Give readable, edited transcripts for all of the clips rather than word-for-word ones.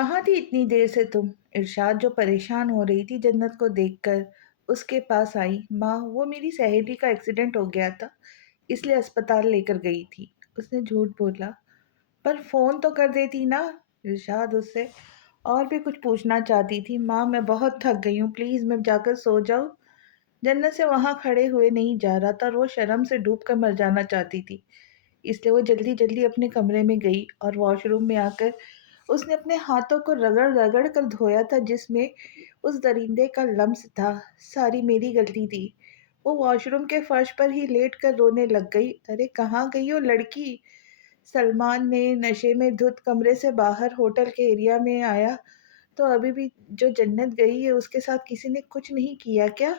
कहाँ थी इतनी देर से तुम? इरशाद जो परेशान हो रही थी जन्नत को देखकर उसके पास आई। माँ, वो मेरी सहेली का एक्सीडेंट हो गया था, इसलिए अस्पताल लेकर गई थी। उसने झूठ बोला। पर फोन तो कर देती ना। इरशाद उससे और भी कुछ पूछना चाहती थी। माँ, मैं बहुत थक गई हूँ, प्लीज मैं जाकर सो जाऊँ। जन्नत से वहां खड़े हुए नहीं जा रहा था और वो शर्म से डूब कर मर जाना चाहती थी। इसलिए वो जल्दी जल्दी अपने कमरे में गई और वॉशरूम में आकर उसने अपने हाथों को रगड़ रगड़ कर धोया था जिसमें उस दरिंदे का लम्स था। सारी मेरी गलती थी। वो वॉशरूम के फर्श पर ही लेट कर रोने लग गई। अरे कहाँ गई हो लड़की? सलमान ने नशे में धुत कमरे से बाहर होटल के एरिया में आया तो अभी भी जो जन्नत गई है उसके साथ किसी ने कुछ नहीं किया क्या?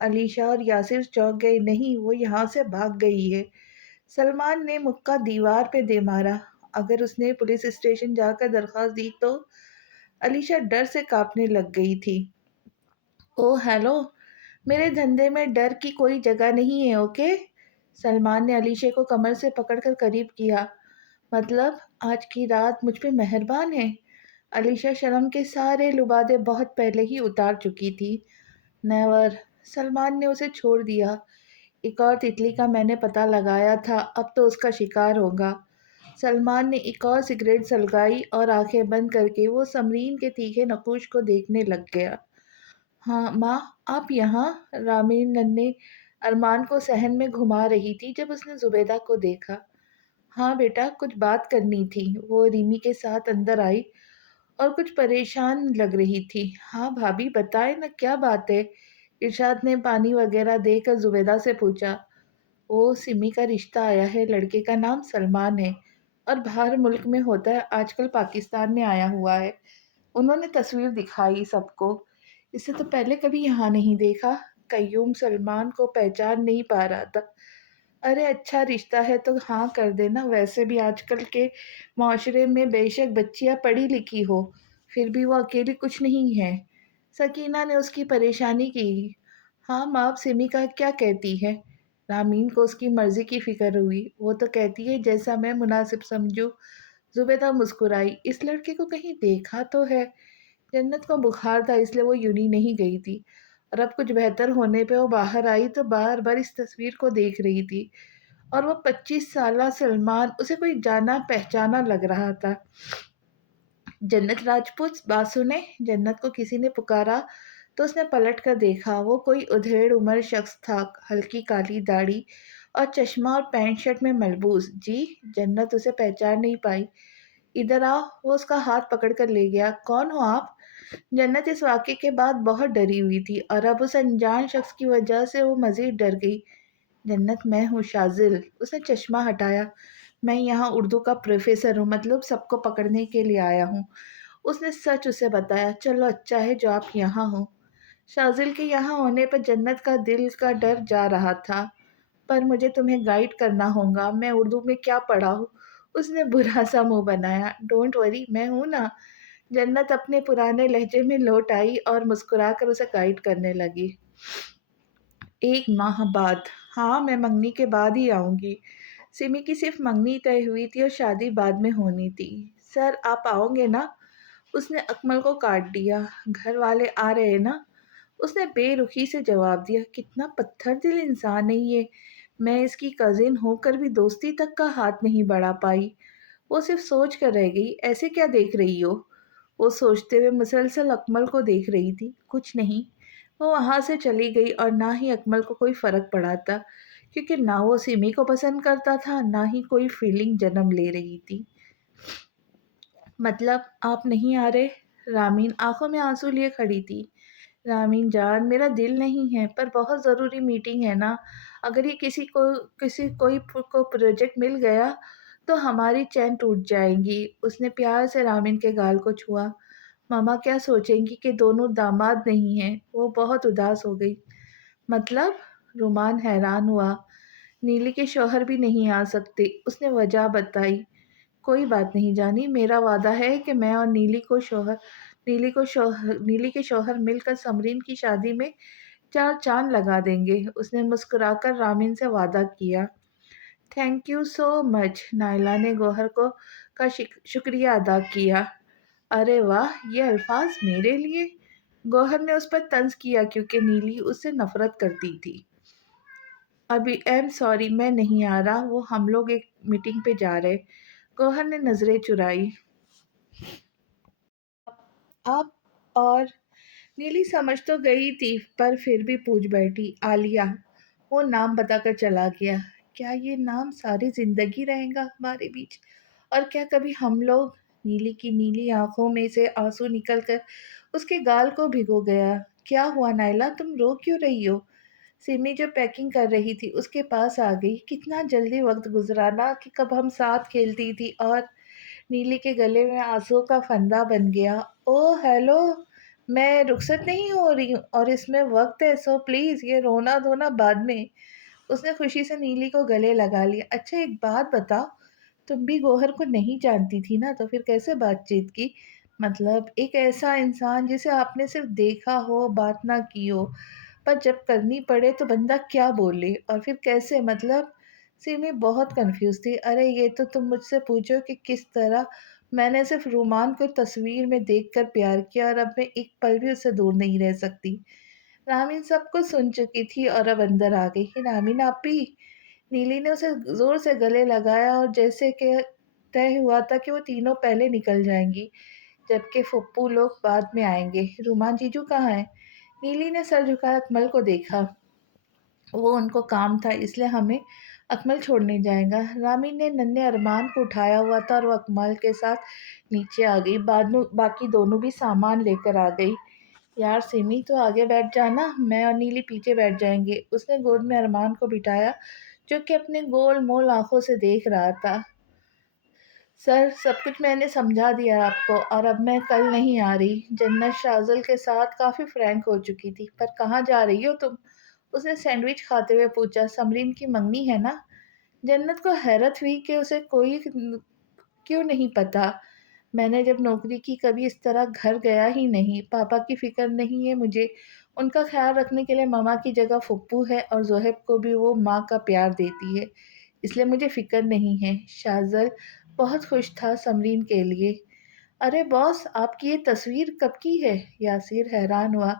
अलीशा और यासिर चौंक गए। नहीं, वो यहाँ से भाग गई है। सलमान ने मुक्का दीवार पे दे मारा। अगर उसने पुलिस स्टेशन जाकर दरखास्त दी तो? अलीशा डर से कांपने लग गई थी। ओ हेलो, मेरे धंधे में डर की कोई जगह नहीं है, ओके? सलमान ने अलीशा को कमर से पकड़कर करीब किया। मतलब आज की रात मुझ पे मेहरबान है। अलीशा शर्म के सारे लुबादे बहुत पहले ही उतार चुकी थी। नेवर। सलमान ने उसे छोड़ दिया। एक और तितली का मैंने पता लगाया था, अब तो उसका शिकार होगा। सलमान ने एक और सिगरेट सलगाई और आंखें बंद करके वो समरीन के तीखे नकूश को देखने लग गया। हाँ माँ, आप यहाँ? रामीन नन्हे अरमान को सहन में घुमा रही थी जब उसने जुबैदा को देखा। हाँ बेटा, कुछ बात करनी थी। वो रिमी के साथ अंदर आई और कुछ परेशान लग रही थी। हाँ भाभी, बताए ना, क्या बात है? इरशाद ने पानी वगैरह देकर जुबैदा से पूछा। वो सिमी का रिश्ता आया है, लड़के का नाम सलमान है और बाहर मुल्क में होता है, आजकल पाकिस्तान में आया हुआ है। उन्होंने तस्वीर दिखाई सबको। इससे तो पहले कभी यहाँ नहीं देखा। कयूम सलमान को पहचान नहीं पा रहा था। अरे अच्छा रिश्ता है तो हाँ कर देना। वैसे भी आजकल के माशरे में बेशक बच्चियाँ पढ़ी लिखी हो, फिर भी वो अकेली कुछ नहीं है। सकीना ने उसकी परेशानी की। हाँ माँ, आप सिमी का क्या कहती है? रामीन को उसकी मर्जी की फिक्र हुई। वो तो कहती है जैसा मैं मुनासिब समझूं। जुबैदा मुस्कुराई। इस लड़के को कहीं देखा तो है। जन्नत को बुखार था इसलिए वो यूनी नहीं गई थी और अब कुछ बेहतर होने पे वो बाहर आई तो बार बार इस तस्वीर को देख रही थी। और वो 25 साल सलमान उसे कोई जाना पहचाना लग रहा था। जन्नत राजपूत, बात सुने। जन्नत को किसी ने पुकारा तो उसने पलट कर देखा। वो कोई उधेड़ उम्र शख्स था, हल्की काली दाढ़ी और चश्मा और पैंट शर्ट में मलबूस। जी? जन्नत उसे पहचान नहीं पाई। इधर आओ। वो उसका हाथ पकड़ कर ले गया। कौन हो आप? जन्नत इस वाक़ये के बाद बहुत डरी हुई थी और अब उस अनजान शख्स की वजह से वो मज़ीद डर गई। जन्नत, मैं हूँ शाज़िल। उसने चश्मा हटाया। मैं यहाँ उर्दू का प्रोफ़ेसर हूँ, मतलब सबको पकड़ने के लिए आया हूँ। उसने सच उसे बताया। चलो अच्छा है जो आप यहाँ हो। शाज़िल के यहाँ होने पर जन्नत का दिल का डर जा रहा था। पर मुझे तुम्हें गाइड करना होगा, मैं उर्दू में क्या पढ़ा हूँ। उसने बुरा सा मुँह बनाया। डोंट वरी, मैं हूँ ना। जन्नत अपने पुराने लहजे में लौट आई और मुस्कुराकर उसे गाइड करने लगी। 1 माह बाद? हाँ, मैं मंगनी के बाद ही आऊँगी। सिमी की सिर्फ मंगनी तय हुई थी और शादी बाद में होनी थी। सर, आप आओगे ना? उसने अकमल को काट दिया। घर वाले आ रहे हैं ना? उसने बेरुखी से जवाब दिया। कितना पत्थर दिल इंसान है ये। मैं इसकी कजिन होकर भी दोस्ती तक का हाथ नहीं बढ़ा पाई। वो सिर्फ सोच कर रह गई। ऐसे क्या देख रही हो? वो सोचते हुए मुसलसल अकमल को देख रही थी। कुछ नहीं। वो वहाँ से चली गई और ना ही अकमल को कोई फर्क पड़ा था, क्योंकि ना वो सिमी को पसंद करता था ना ही कोई फीलिंग जन्म ले रही थी। मतलब आप नहीं आ रहे? रामीन आंखों में आंसू लिए खड़ी थी। रामीन जान, मेरा दिल नहीं है पर बहुत ज़रूरी मीटिंग है ना। अगर ये किसी कोई को प्रोजेक्ट मिल गया तो हमारी चैन टूट जाएगी। उसने प्यार से रामीन के गाल को छुआ। मामा क्या सोचेंगी कि दोनों दामाद नहीं हैं? वो बहुत उदास हो गई। मतलब? रुमान हैरान हुआ। नीली के शौहर भी नहीं आ सकते। उसने वजह बताई। कोई बात नहीं जानी, मेरा वादा है कि मैं और नीली के शौहर मिलकर समरीन की शादी में 4 चांद लगा देंगे। उसने मुस्कुराकर रामीन से वादा किया। Thank you so much. Naila ने गौहर को शुक्रिया अदा किया। अरे वाह! ये अल्फ़ाज़ मेरे लिए? गौहर ने उस पर तंज़ किया क्योंकि नीली उससे नफ़रत करती थी। अभी आई एम सॉरी मैं नहीं आ रहा, वो हम लोग एक मीटिंग पे जा रहे। गौहर ने नज़रें चुराई। आप और नीली समझ तो गई थी पर फिर भी पूछ बैठी, आलिया। वो नाम बताकर चला गया। क्या ये नाम सारी जिंदगी रहेगा हमारे बीच? और क्या कभी हम लोग? नीली की नीली आंखों में से आंसू निकलकर उसके गाल को भिगो गया। क्या हुआ नायला, तुम रो क्यों रही हो? सिमी जो पैकिंग कर रही थी उसके पास आ गई। कितना जल्दी वक्त गुजरा ना कि कब हम साथ खेलती थी। और नीली के गले में आंसुओं का फंदा बन गया। ओह हेलो, मैं रुखसत नहीं हो रही हूँ और इसमें वक्त है, सो प्लीज ये रोना धोना बाद में। उसने खुशी से नीली को गले लगा लिया। अच्छा एक बात बताओ, तुम भी गौहर को नहीं जानती थी ना, तो फिर कैसे बातचीत की? मतलब एक ऐसा इंसान जिसे आपने सिर्फ देखा हो, बात ना की हो, पर जब करनी पड़े तो बंदा क्या बोले और फिर कैसे, मतलब? सिमी बहुत कंफ्यूज थी। अरे ये तो तुम मुझसे पूछो कि किस तरह। मैंने सिर्फ रूमान को तस्वीर में देखकर प्यार किया और अब मैं एक पल भी उससे दूर नहीं रह सकती। रामीन सब कुछ सुन चुकी थी और अब अंदर आ गई। रामीन आपी। नीली ने उसे जोर से गले लगाया और जैसे कि तय हुआ था कि वो तीनों पहले निकल जाएंगी जबकि फुप्पू लोग बाद में आएंगे। रूमान जीजू कहाँ है? नीली ने सर झुकाया अकमल को देखा। वो उनको काम था इसलिए हमें अकमल छोड़ने जाएगा। रामी ने नन्हे अरमान को उठाया हुआ था और वो अकमल के साथ नीचे आ गई। बाद में बाकी दोनों भी सामान लेकर आ गई। यार सिमी तो आगे बैठ जाना, मैं और नीली पीछे बैठ जाएंगे। उसने गोद में अरमान को बिठाया जो कि अपने गोल मोल आंखों से देख रहा था। सर सब कुछ मैंने समझा दिया आपको और अब मैं कल नहीं आ रही। जन्नत शाजल के साथ काफ़ी फ्रैंक हो चुकी थी। पर कहाँ जा रही हो तुम? उसने सैंडविच खाते हुए पूछा। समरीन की मंगनी है ना? जन्नत को हैरत हुई कि उसे कोई क्यों नहीं पता। मैंने जब नौकरी की कभी इस तरह घर गया ही नहीं। पापा की फिक्र नहीं है मुझे। उनका ख्याल रखने के लिए मामा की जगह फुप्पू है और जोहेब को भी वो माँ का प्यार देती है, इसलिए मुझे फिक्र नहीं है। शाजल बहुत खुश था समरीन के लिए। अरे बॉस, आपकी ये तस्वीर कब की है? यासिर हैरान हुआ।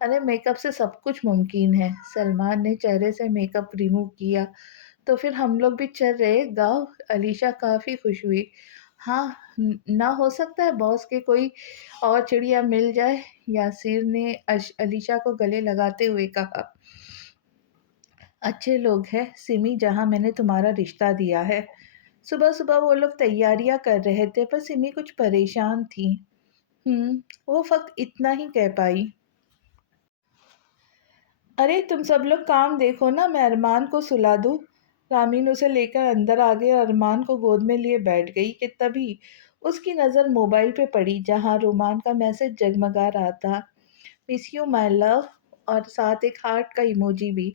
अरे मेकअप से सब कुछ मुमकिन है। सलमान ने चेहरे से मेकअप रिमूव किया। तो फिर हम लोग भी चल रहे गाँव? अलीशा काफ़ी खुश हुई। हाँ, ना हो सकता है बॉस के कोई और चिड़िया मिल जाए। यासिर ने अलीशा को गले लगाते हुए कहा। अच्छे लोग हैं सिमी जहाँ मैंने तुम्हारा रिश्ता दिया है। सुबह सुबह वो लोग तैयारियां कर रहे थे पर सिमी कुछ परेशान थी। वो फक्त इतना ही कह पाई। अरे तुम सब लोग काम देखो ना, मैं अरमान को सुला दूँ। रामीन उसे लेकर अंदर आ गई और अरमान को गोद में लिए बैठ गई कि तभी उसकी नज़र मोबाइल पे पड़ी जहाँ रोमान का मैसेज जगमगा रहा था। मिस यू माय लव, और साथ एक हार्ट का इमोजी भी।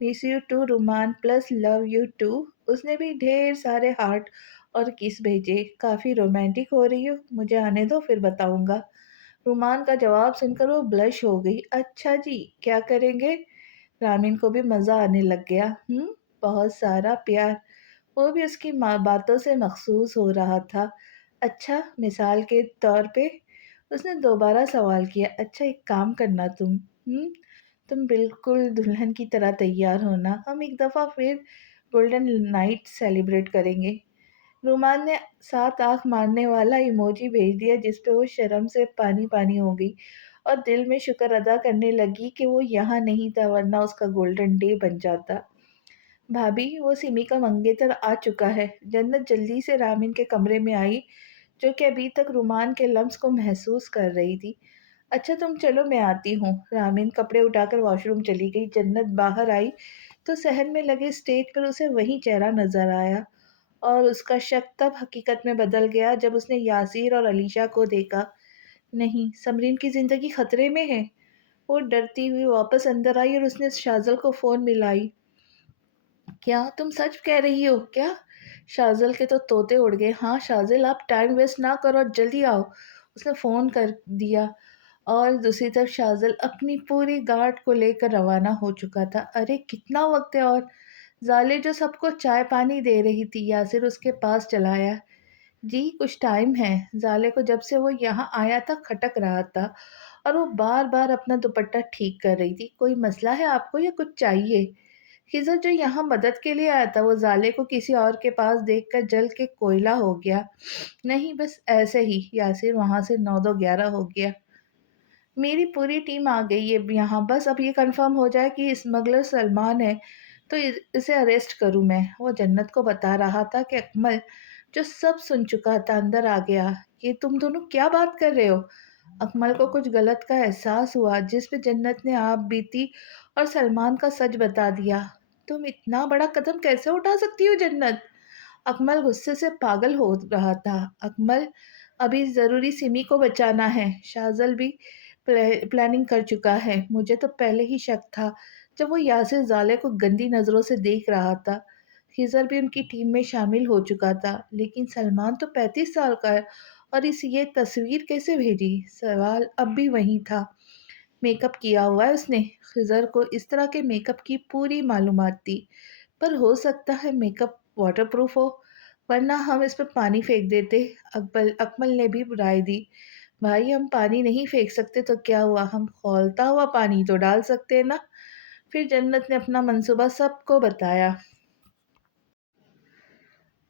Miss you too Roman plus love you too. उसने भी ढेर सारे हार्ट और किस भेजे। काफ़ी रोमांटिक हो रही हो, मुझे आने दो फिर बताऊंगा। रुमान का जवाब सुनकर वो ब्लश हो गई। अच्छा जी, क्या करेंगे? रामीन को भी मज़ा आने लग गया। बहुत सारा प्यार। वो भी उसकी बातों से मखसूस हो रहा था। अच्छा, मिसाल के तौर पे? उसने दोबारा सवाल किया। अच्छा एक काम करना तुम बिल्कुल दुल्हन की तरह तैयार होना। हम एक दफ़ा फिर गोल्डन नाइट सेलिब्रेट करेंगे। रुमान ने साथ आंख मारने वाला इमोजी भेज दिया जिस पे वो शर्म से पानी पानी हो गई और दिल में शुक्र अदा करने लगी कि वो यहाँ नहीं था वरना उसका गोल्डन डे बन जाता। भाभी, वो सिमी का मंगेतर आ चुका है। जन्नत जल्दी से रामिन के कमरे में आई जो कि अभी तक रुमान के लम्स को महसूस कर रही थी। अच्छा तुम चलो मैं आती हूँ। रामिन कपड़े उठाकर वॉशरूम चली गई। जन्नत बाहर आई तो सहन में लगे स्टेज पर उसे वही चेहरा नजर आया और उसका शक तब हकीकत में बदल गया जब उसने यासीर और अलीशा को देखा। नहीं, समरीन की जिंदगी खतरे में है। वो डरती हुई वापस अंदर आई और उसने शाजल को फोन मिलाई। क्या तुम सच कह रही हो क्या? शाजल के तो तोते उड़ गए। हाँ शाजल, आप टाइम वेस्ट ना करो और जल्दी आओ। उसने फ़ोन कर दिया और दूसरी तरफ शाजल अपनी पूरी गार्ड को लेकर रवाना हो चुका था। अरे कितना वक्त है और? जाले जो सबको चाय पानी दे रही थी, यासिर उसके पास चला आया। जी, कुछ टाइम है। ज़ाले को जब से वो यहाँ आया था खटक रहा था और वो बार-बार अपना दुपट्टा ठीक कर रही थी। कोई मसला है आपको या कुछ चाहिए? खिज़र जो यहाँ मदद के लिए आया था वो ज़ाले को किसी और के पास देखकर जल के कोयला हो गया। नहीं, बस ऐसे ही यासिर वहाँ से 9-2-11 हो गया। मेरी पूरी टीम आ गई है यहाँ, बस अब ये कंफर्म हो जाए कि स्मगलर सलमान है तो इसे अरेस्ट करूँ मैं। वो जन्नत को बता रहा था कि अकमल, जो सब सुन चुका था, अंदर आ गया। ये तुम दोनों क्या बात कर रहे हो? अकमल को कुछ गलत का एहसास हुआ जिस पे जन्नत ने आप बीती और सलमान का सच बता दिया। तुम इतना बड़ा कदम कैसे उठा सकती हो जन्नत? अकमल गुस्से से पागल हो रहा था। अकमल, अभी ज़रूरी सिमी को बचाना है। शाज़ल भी प्लानिंग कर चुका है। मुझे तो पहले ही शक था जब वो यासिर ज़ाले को गंदी नज़रों से देख रहा था। खिज़र भी उनकी टीम में शामिल हो चुका था। लेकिन सलमान तो 35 साल का है और इस ये तस्वीर कैसे भेजी? सवाल अब भी वही था। मेकअप किया हुआ है उसने। खिज़र को इस तरह के मेकअप की पूरी मालूमात थी। पर हो सकता है मेकअप वाटरप्रूफ हो, वरना हम इस पे पानी फेंक देते। अकमल ने भी राय दी। भाई, हम पानी नहीं फेंक सकते तो क्या हुआ, हम खौलता हुआ पानी तो डाल सकते हैं ना। फिर जन्नत ने अपना मंसूबा सबको बताया।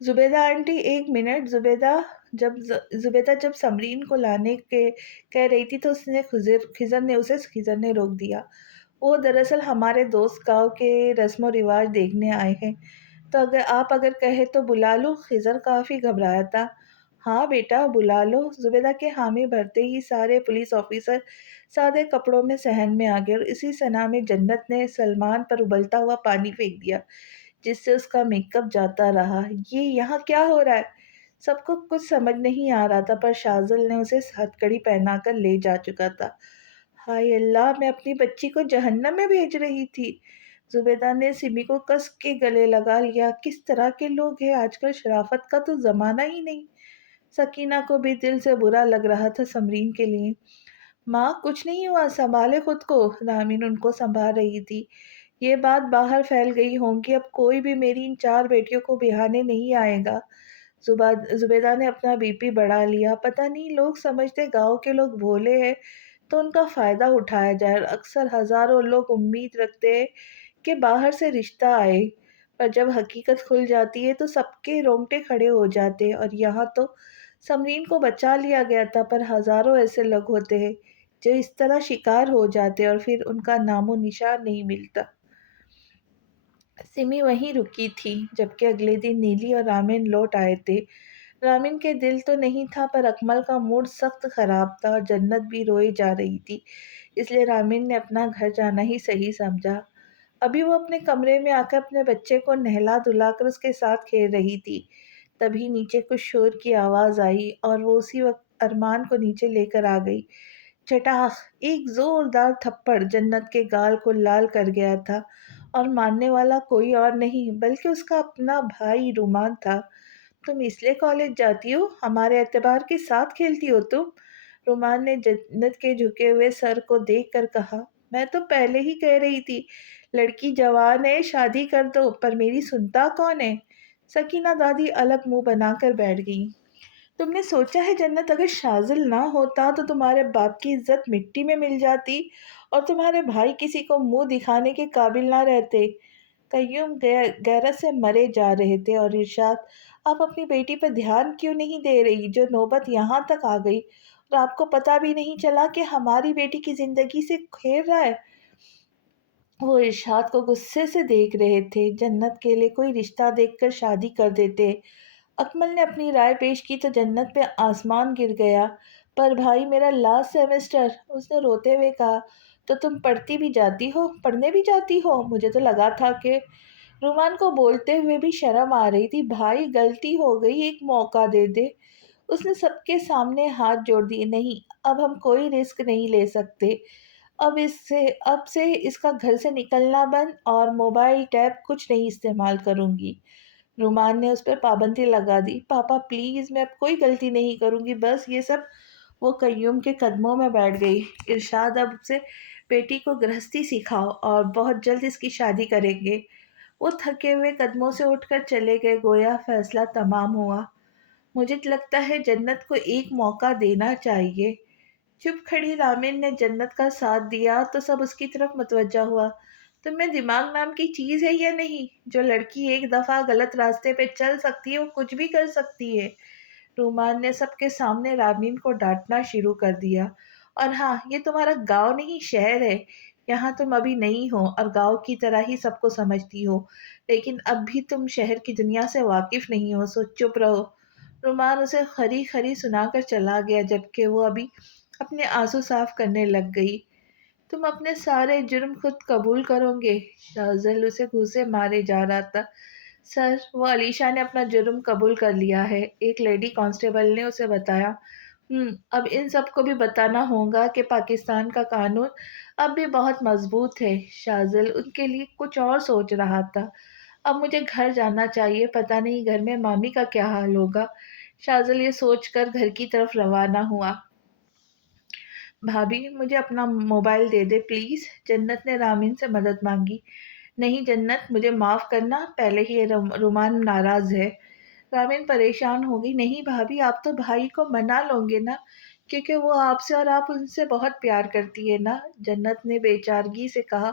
ज़ुबैदा आंटी, एक मिनट। ज़ुबैदा जब समरीन को लाने के कह रही थी तो खिज़र ने रोक दिया। वो दरअसल हमारे दोस्त गाँव के रस्म व रिवाज देखने आए हैं। तो अगर कहे तो बुला लूँ? खिज़र काफ़ी घबराया था। हाँ बेटा, बुला लो। ज़ुबैदा के हामी भरते ही सारे पुलिस ऑफिसर सादे कपड़ों में सहन में आ गए और इसी सना में जन्नत ने सलमान पर उबलता हुआ पानी फेंक दिया, जिससे उसका मेकअप जाता रहा। ये यहाँ क्या हो रहा है? सबको कुछ समझ नहीं आ रहा था, पर शाज़ल ने उसे हथकड़ी पहनाकर ले जा चुका था। हाय अल्लाह! मैं अपनी बच्ची को जहन्नम में भेज रही थी। ज़ुबैदा ने सिमी को कस के गले लगा लिया। किस तरह के लोग हैं आजकल, शराफ़त का तो ज़माना ही नहीं। सकीना को भी दिल से बुरा लग रहा था समरीन के लिए। माँ, कुछ नहीं हुआ, सँभाले खुद को। रामीन उनको सँभाल रही थी। ये बात बाहर फैल गई होगी, अब कोई भी मेरी इन 4 बेटियों को बिहाने नहीं आएगा। ज़ुबैदा ने अपना बीपी बढ़ा लिया। पता नहीं, लोग समझते गाँव के लोग भोले हैं तो उनका फ़ायदा उठाया जाए और अक्सर हज़ारों लोग उम्मीद रखते हैं कि बाहर से रिश्ता आए, पर जब हकीकत खुल जाती है तो सबके रोंगटे खड़े हो जाते हैं। और यहाँ तो समरीन को बचा लिया गया था, पर हज़ारों ऐसे लोग होते हैं जो इस तरह शिकार हो जाते हैं और फिर उनका नामो निशान नहीं मिलता। सिमी वहीं रुकी थी, जबकि अगले दिन नीली और रामिन लौट आए थे। रामिन के दिल तो नहीं था, पर अकमल का मूड सख्त खराब था और जन्नत भी रोए जा रही थी। इसलिए रामिन ने अपना घर जाना ही सही समझा। अभी वो अपने कमरे में आकर अपने बच्चे को नहला-धुलाकर उसके साथ खेल रही थी। तभी नीचे कुछ शोर की आवाज़ आई और वो उसी वक़्त अरमान को नीचे लेकर आ गई। चटाख! एक ज़ोरदार थप्पड़ जन्नत के गाल को लाल कर गया था और मारने वाला कोई और नहीं बल्कि उसका अपना भाई रुमान था। तुम इसलिए कॉलेज जाती हो? हमारे एतबार के साथ खेलती हो तुम? रुमान ने जन्नत के झुके हुए सर को देखकर कहा। मैं तो पहले ही कह रही थी, लड़की जवान है, शादी कर दो, पर मेरी सुनता कौन है? सकीना दादी अलग मुंह बनाकर बैठ गई। तुमने सोचा है जन्नत, अगर शाज़िल ना होता तो तुम्हारे बाप की इज्जत मिट्टी में मिल जाती और तुम्हारे भाई किसी को मुंह दिखाने के काबिल ना रहते। कय्यूम गैरत से मरे जा रहे थे और इरशाद, आप अपनी बेटी पर ध्यान क्यों नहीं दे रही, जो नौबत यहाँ तक आ गई और आपको पता भी नहीं चला कि हमारी बेटी की जिंदगी से खेल रहा है। वो इरशाद को गुस्से से देख रहे थे। जन्नत के लिए कोई रिश्ता देखकर शादी कर देते। अकमल ने अपनी राय पेश की तो जन्नत पे आसमान गिर गया। पर भाई, मेरा लास्ट सेमेस्टर, उसने रोते हुए कहा। तो तुम पढ़ती भी जाती हो, पढ़ने भी जाती हो? मुझे तो लगा था कि रुमान को बोलते हुए भी शर्म आ रही थी। भाई, गलती हो गई, एक मौका दे दे। उसने सबके सामने हाथ जोड़ दिए। नहीं, अब हम कोई रिस्क नहीं ले सकते। अब से इसका घर से निकलना बंद और मोबाइल टैब कुछ नहीं इस्तेमाल करूंगी। रुमान ने उस पर पाबंदी लगा दी। पापा प्लीज़, मैं अब कोई गलती नहीं करूंगी, बस ये सब। वो कय्यूम के कदमों में बैठ गई। इरशाद, अब से बेटी को गृहस्थी सिखाओ और बहुत जल्द इसकी शादी करेंगे। वो थके हुए कदमों से उठकर चले गए, गोया फैसला तमाम हुआ। مجھے لگتا ہے جنت کو ایک موقع دینا چاہیے۔ چپ کھڑی رامن نے جنت کا ساتھ دیا تو سب اس کی طرف متوجہ ہوا۔ تم میں دماغ نام کی چیز ہے یا نہیں؟ جو لڑکی ایک دفعہ غلط راستے پہ چل سکتی ہے وہ کچھ بھی کر سکتی ہے۔ رومان نے سب کے سامنے رامین کو ڈانٹنا شروع کر دیا۔ اور ہاں، یہ تمہارا گاؤں نہیں شہر ہے۔ یہاں تم ابھی نہیں ہو اور گاؤں کی طرح ہی سب کو سمجھتی ہو، لیکن اب بھی تم شہر کی دنیا سے واقف نہیں ہو، سو چپ رہو۔ رومان اسے خری خری سنا کر چلا گیا جبکہ وہ ابھی اپنے آنسو صاف کرنے لگ گئی۔ تم اپنے سارے جرم خود قبول کرو گے؟ شاہزل اسے گھوسے مارے جا رہا تھا۔ سر، وہ علیشا نے اپنا جرم قبول کر لیا ہے، ایک لیڈی کانسٹیبل نے اسے بتایا۔ اب ان سب کو بھی بتانا ہوگا کہ پاکستان کا قانون اب بھی بہت مضبوط ہے۔ شاہزل ان کے لیے کچھ اور سوچ رہا تھا۔ اب مجھے گھر جانا چاہیے، پتہ نہیں گھر میں مامی کا کیا حال ہوگا۔ شاہزل یہ سوچ کر گھر کی طرف روانہ ہوا۔ بھابھی، مجھے اپنا موبائل دے دے پلیز، جنت نے رامین سے مدد مانگی۔ نہیں جنت، مجھے معاف کرنا، پہلے ہی یہ رومان ناراض ہے۔ رامین پریشان ہو گئی۔ نہیں بھابھی، آپ تو بھائی کو منا لوں گے نا، کیونکہ وہ آپ سے اور آپ ان سے بہت پیار کرتی ہے نا، جنت نے بے چارگی سے کہا۔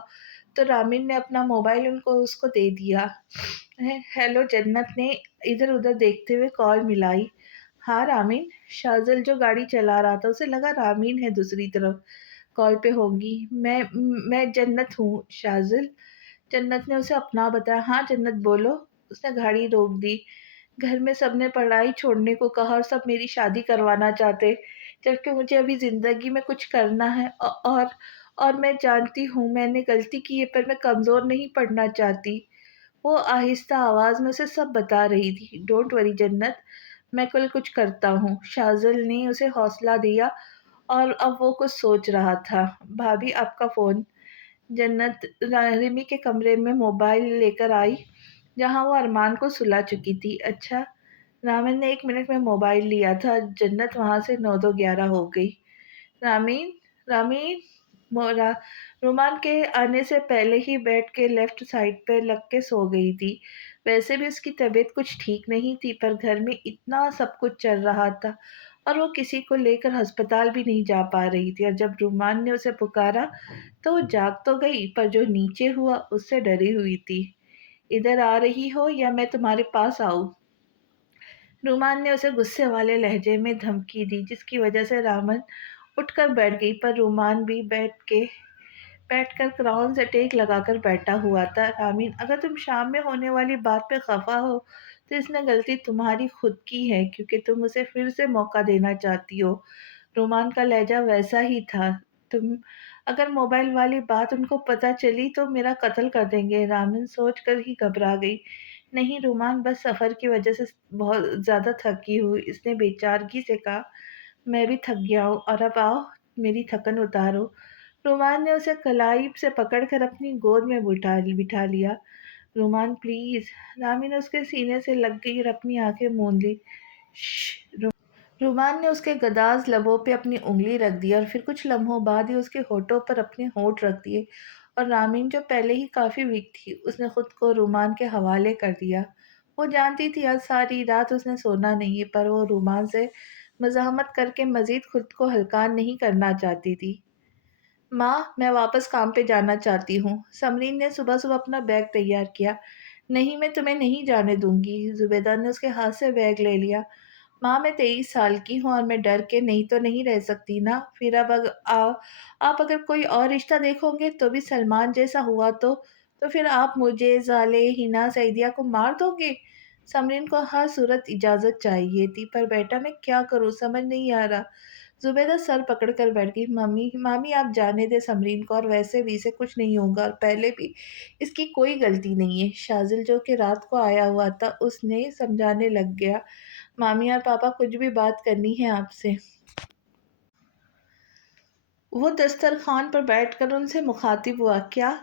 تو رامین نے اپنا موبائل اس کو دے دیا۔ ہیلو، جنت نے ادھر ادھر دیکھتے ہوئے کال ملائی۔ ہاں رامین۔ شاہزل جو گاڑی چلا رہا تھا اسے لگا رامین ہے دوسری طرف کال پہ ہوگی۔ میں جنت ہوں شاہزل، جنت نے اسے اپنا بتایا۔ ہاں جنت بولو۔ اس نے گاڑی روک دی۔ گھر میں سب نے پڑھائی چھوڑنے کو کہا اور سب میری شادی کروانا چاہتے، جبکہ مجھے ابھی زندگی میں کچھ کرنا ہے، اور میں جانتی ہوں میں نے غلطی کی ہے، پر میں کمزور نہیں پڑنا چاہتی۔ وہ آہستہ آواز میں اسے سب بتا رہی تھی۔ ڈونٹ وری جنت، میں کل کچھ کرتا ہوں۔ شاہزل نے اسے حوصلہ دیا اور اب وہ کچھ سوچ رہا تھا۔ بھابھی آپ کا فون۔ جنت رمی کے کمرے میں موبائل لے کر آئی جہاں وہ ارمان کو سلا چکی تھی۔ اچھا، رامین نے 1 منٹ میں موبائل لیا تھا۔ جنت وہاں سے 9 2 11 ہو گئی۔ رامین، رامین، رومان کے آنے سے پہلے ہی بیڈ کے لیفٹ سائڈ پہ لگ کے سو گئی تھی۔ ویسے بھی اس کی طبیعت کچھ ٹھیک نہیں تھی، پر گھر میں اتنا سب کچھ چل رہا تھا اور وہ کسی کو لے کر ہسپتال بھی نہیں جا پا رہی تھی، اور جب رومان نے اسے پکارا تو وہ جاگ تو گئی، پر جو نیچے ہوا اس سے ڈری ہوئی تھی۔ ادھر آ رہی ہو یا میں تمہارے پاس آؤں؟ رومان نے اسے غصے والے لہجے میں دھمکی دی، جس کی وجہ سے رامن اٹھ کر بیٹھ گئی، پر رومان بھی بیٹھ کر کراؤن سے ٹیک لگا کر بیٹھا ہوا تھا۔ رامین، اگر تم شام میں ہونے والی بات پہ خفا ہو تو اس میں غلطی تمہاری خود کی ہے، کیونکہ تم اسے پھر سے موقع دینا چاہتی ہو۔ رومان کا لہجہ ویسا ہی تھا۔ اگر موبائل والی بات ان کو پتہ چلی تو میرا قتل کر دیں گے۔ رامن سوچ کر ہی گھبرا گئی۔ نہیں رومان، بس سفر کی وجہ سے بہت زیادہ تھکی ہوئی، اس نے بے چارگی سے کہا۔ میں بھی تھک گیا ہوں، اور اب آؤ میری تھکن اتارو۔ رومان نے اسے کلائی سے پکڑ کر اپنی گود میں بٹھا لیا۔ رومان پلیز۔ رامین اس کے سینے سے لگ گئی اور اپنی آنکھیں موند لی۔ شش۔ رومان نے اس کے گداز لبوں پہ اپنی انگلی رکھ دی اور پھر کچھ لمحوں بعد ہی اس کے ہونٹوں پر اپنے ہونٹ رکھ دیے، اور رامین جو پہلے ہی کافی ویک تھی اس نے خود کو رومان کے حوالے کر دیا۔ وہ جانتی تھی آج ساری رات اس نے سونا نہیں ہے، پر وہ رومان سے مزاحمت کر کے مزید خود کو ہلکان نہیں کرنا چاہتی تھی۔ ماں، میں واپس کام پہ جانا چاہتی ہوں۔ سمرین نے صبح صبح اپنا بیگ تیار کیا۔ نہیں، میں تمہیں نہیں جانے دوں گی۔ زبیدہ نے اس کے ہاتھ سے بیگ لے لیا۔ ماں، میں 23 سال کی ہوں اور میں ڈر کے نہیں تو نہیں رہ سکتی نا، پھر اب آپ اگر کوئی اور رشتہ دیکھو گے تو بھی سلمان جیسا ہوا تو پھر آپ مجھے، زالے، ہنا، سعیدیہ کو مار دو گے۔ سمرین کو ہر صورت اجازت چاہیے تھی، پر بیٹا میں کیا کروں سمجھ نہیں آ رہا۔ زبیدہ سر پکڑ کر بیٹھ گئی۔ مامی آپ جانے دے سمرین کو، اور ویسے بھی اسے کچھ نہیں ہوگا، اور پہلے بھی اس کی کوئی غلطی نہیں ہے۔ شاہزل جو کہ رات کو آیا ہوا تھا اس نے سمجھانے لگ گیا۔ مامی اور پاپا کچھ بھی بات کرنی ہے آپ سے۔ وہ دسترخوان پر بیٹھ کر ان سے مخاطب ہوا۔ کیا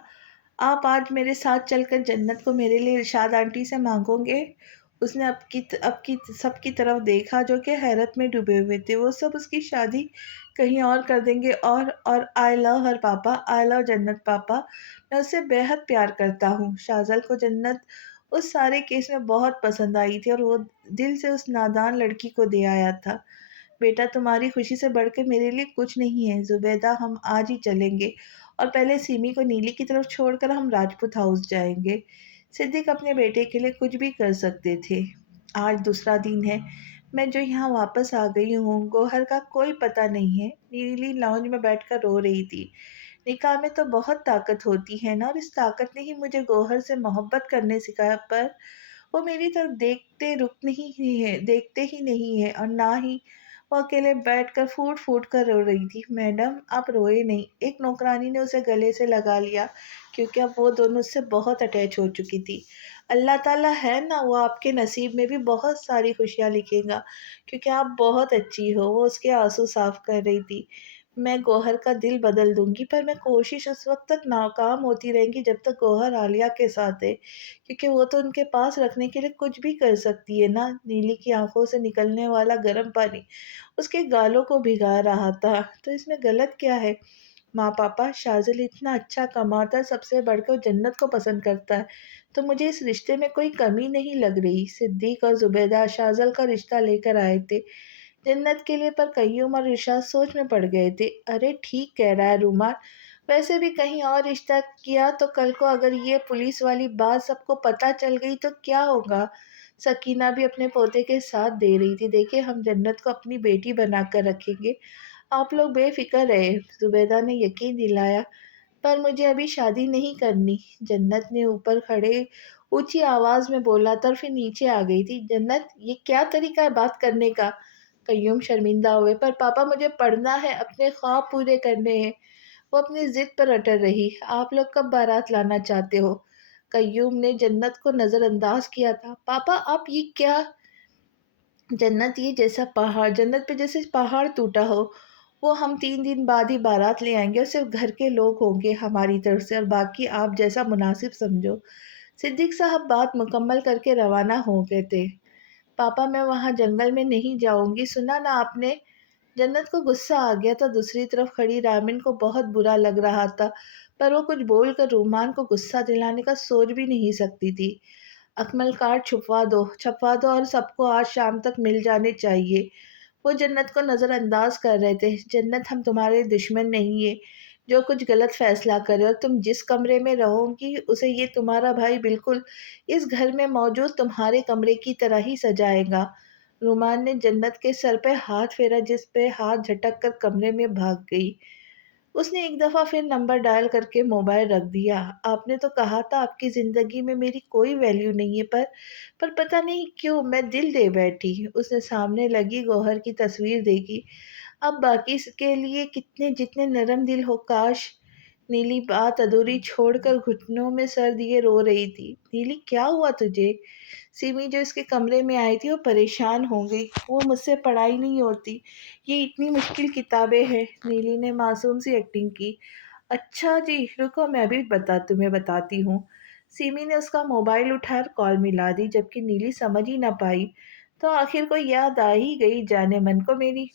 آپ آج میرے ساتھ چل کر جنت کو میرے لیے ارشاد آنٹی سے مانگو گے؟ اس نے اب کی سب کی طرف دیکھا جو کہ حیرت میں ڈوبے ہوئے تھے۔ وہ سب اس کی شادی کہیں اور کر دیں گے، اور آئی لو ہر پاپا، آئی لو جنت پاپا، میں اسے بے حد پیار کرتا ہوں۔ شاہزل کو جنت उस सारे केस में बहुत पसंद आई थी और वो दिल से उस नादान लड़की को दे आया था। बेटा, तुम्हारी खुशी से बढ़ के मेरे लिए कुछ नहीं है। जुबैदा, हम आज ही चलेंगे और पहले सिमी को नीली की तरफ छोड़कर हम राजपूत हाउस जाएंगे। सिद्दीक अपने बेटे के लिए कुछ भी कर सकते थे। आज दूसरा दिन है मैं जो यहाँ वापस आ गई हूँ। गोहर का कोई पता नहीं है। नीली लाउंज में बैठकर रो रही थी। निकाह में तो बहुत ताकत होती है ना, और इस ताकत ने ही मुझे गोहर से मोहब्बत करने सिखाया, पर वो मेरी तरफ देखते ही नहीं है, और ना ही वो अकेले बैठकर फूट फूट कर रो रही थी। मैडम, आप रोए नहीं, एक नौकरानी ने उसे गले से लगा लिया, क्योंकि अब वो दोनों उससे बहुत अटैच हो चुकी थी। अल्लाह ताला है ना, वो आपके नसीब में भी बहुत सारी खुशियाँ लिखेगा, क्योंकि आप बहुत अच्छी हो। वो उसके आंसू साफ कर रही थी। मैं गौहर का दिल बदल दूंगी, पर मैं कोशिश उस वक्त तक नाकाम होती रहेंगी जब तक गौहर आलिया के साथ है, क्योंकि वो तो उनके पास रखने के लिए कुछ भी कर सकती है ना। नीली की आंखों से निकलने वाला गर्म पानी उसके गालों को भिगा रहा था। तो इसमें गलत क्या है? माँ पापा, शाजिल इतना अच्छा कमाता है, सबसे बढ़कर वो जन्नत को पसंद करता है, तो मुझे इस रिश्ते में कोई कमी नहीं लग रही। सिद्दीक और जुबैदा शाजल का रिश्ता लेकर आए थे जन्नत के लिए, पर कय्यूम और इरशाद सोच में पड़ गए थे। अरे ठीक कह रहा है रुमान, वैसे भी कहीं और रिश्ता किया तो कल को अगर ये पुलिस वाली बात सबको पता चल गई तो क्या होगा? सकीना भी अपने पोते के साथ दे रही थी। देखिए, हम जन्नत को अपनी बेटी बनाकर रखेंगे, आप लोग बेफिक्र रहे। जुबैदा ने यकीन दिलाया। पर मुझे अभी शादी नहीं करनी, जन्नत ने ऊपर खड़े ऊंची आवाज में बोला था, और फिर नीचे आ गई थी। जन्नत, ये क्या तरीका है बात करने का? कय्यूम शर्मिंदा हुए। पर पापा, मुझे पढ़ना है, अपने ख्वाब पूरे करने हैं। वो अपनी जिद पर अटल रही। आप लोग कब बारात लाना चाहते हो? कय्यूम ने जन्नत को नजरअंदाज किया था। पापा, आप ये क्या? जन्नत पे जैसे पहाड़ टूटा हो, वो हम 3 दिन बाद ही बारात ले आएंगे, और सिर्फ घर के लोग होंगे हमारी तरफ से, और बाकी आप जैसा मुनासिब समझो। सिद्दीक साहब बात मुकम्मल करके रवाना हो गए थे। पापा, मैं वहाँ जंगल में नहीं जाऊंगी, सुना ना आपने? जन्नत को गुस्सा आ गया था। दूसरी तरफ खड़ी रामिन को बहुत बुरा लग रहा था, पर वो कुछ बोलकर रूमान को गुस्सा दिलाने का सोच भी नहीं सकती थी। अकमल कार्ड छपवा दो और सबको आज शाम तक मिल जाने चाहिए। वो जन्नत को नज़रअंदाज कर रहे थे। जन्नत, हम तुम्हारे दुश्मन नहीं है। जो कुछ गलत फैसला करे, और तुम जिस कमरे में रहोगी उसे ये तुम्हारा भाई बिल्कुल इस घर में मौजूद तुम्हारे कमरे की तरह ही सजाएगा। रुमान ने जन्नत के सर पे हाथ फेरा, जिस पे हाथ झटक कर कमरे में भाग गई। उसने एक दफ़ा फिर नंबर डायल करके मोबाइल रख दिया। आपने तो कहा था आपकी ज़िंदगी में मेरी कोई वैल्यू नहीं है, पर पता नहीं क्यों मैं दिल दे बैठी। उसने सामने लगी गौहर की तस्वीर देखी। अब बाकी के लिए कितने जितने नरम दिल हो, काश। नीली बात अधूरी छोड़कर घुटनों में सर दिए रो रही थी। नीली, क्या हुआ तुझे? सिमी जो इसके कमरे में आई थी वो परेशान हो गई। वो मुझसे पढ़ाई नहीं होती, ये इतनी मुश्किल किताबें हैं। नीली ने मासूम सी एक्टिंग की। अच्छा जी, रुको, मैं भी तुम्हें बताती हूँ। सिमी ने उसका मोबाइल उठाकर कॉल मिला दी, जबकि नीली समझ ही ना पाई। तो आखिर को याद आ ही गई, जाने मन को मेरी।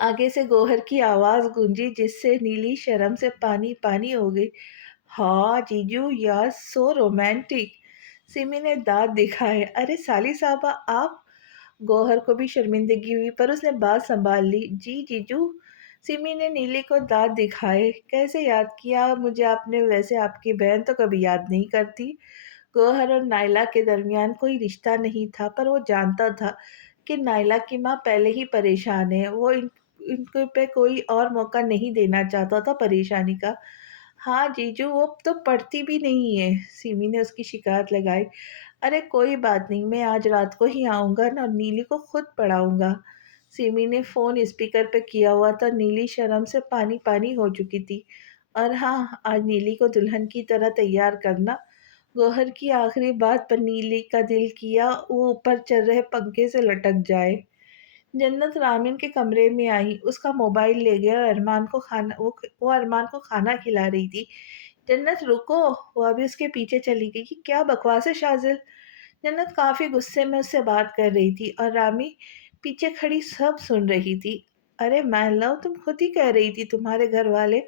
आगे से गोहर की आवाज गूंजी, जिससे नीली शर्म से पानी पानी हो गई। हाँ जीजू, यार सो रोमांटिक। सिमी ने दांत दिखाए। अरे साली साहबा, आप? गौहर को भी शर्मिंदगी हुई, पर उसने बात संभाल ली। जी जीजू। सिमी ने नीली को दांत दिखाए। कैसे याद किया मुझे आपने? वैसे आपकी बहन तो कभी याद नहीं करती। गौहर और नायला के दरमियान कोई रिश्ता नहीं था, पर वो जानता था कि नायला की माँ पहले ही परेशान है। वो इनके पे कोई और मौका नहीं देना चाहता था परेशानी का। हाँ जीजू, वो तो पढ़ती भी नहीं है। सिमी ने उसकी शिकायत लगाई। अरे कोई बात नहीं, मैं आज रात को ही आऊँगा ना, और नीली को खुद पढ़ाऊँगा। सिमी ने फ़ोन स्पीकर पे किया हुआ था। नीली शर्म से पानी पानी हो चुकी थी। और हाँ, आज नीली को दुल्हन की तरह तैयार करना। गौहर की आखिरी बात पर नीली का दिल किया वो ऊपर चल रहे पंखे से लटक जाए। जन्नत रामिन के कमरे में आई, उसका मोबाइल ले गया, और वो अरमान को खाना खिला रही थी। जन्नत रुको, वो अभी उसके पीछे चली गई कि क्या बकवास है शाजिल। जन्नत काफी गुस्से में उससे बात कर रही थी, और रामी पीछे खड़ी सब सुन रही थी। अरे मान लो, तुम खुद ही कह रही थी तुम्हारे घर वाले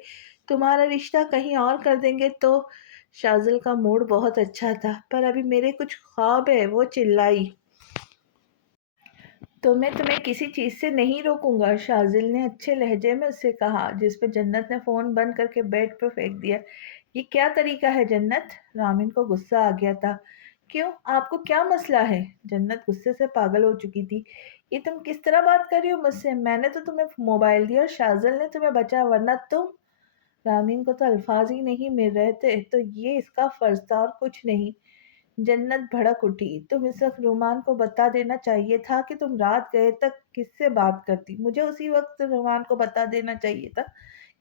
तुम्हारा रिश्ता कहीं और कर देंगे, तो शाज़िल का मूड बहुत अच्छा था, पर अभी मेरे कुछ ख्वाब है, वो चिल्लाई। तो मैं तुम्हें किसी चीज़ से नहीं रोकूंगा, शाज़िल ने अच्छे लहजे में उससे कहा, जिस पर जन्नत ने फ़ोन बंद करके बेड पर फेंक दिया। ये क्या तरीका है जन्नत? रामिन को गुस्सा आ गया था। क्यों, आपको क्या मसला है? जन्नत गुस्से से पागल हो चुकी थी। ये तुम किस तरह बात कर रही हो मुझसे? मैंने तो तुम्हें मोबाइल दिया और शाज़िल ने तुम्हें बचाया, वरना तुम। रामीन को तो अल्फाज ही नहीं मिल रहे थे, तो ये इसका फर्ज था और कुछ नहीं। जन्नत भड़क उठी। तुम इस वक्त रुमान को बता देना चाहिए था कि तुम रात गए तक किससे बात करती। मुझे उसी वक्त रुमान को बता देना चाहिए था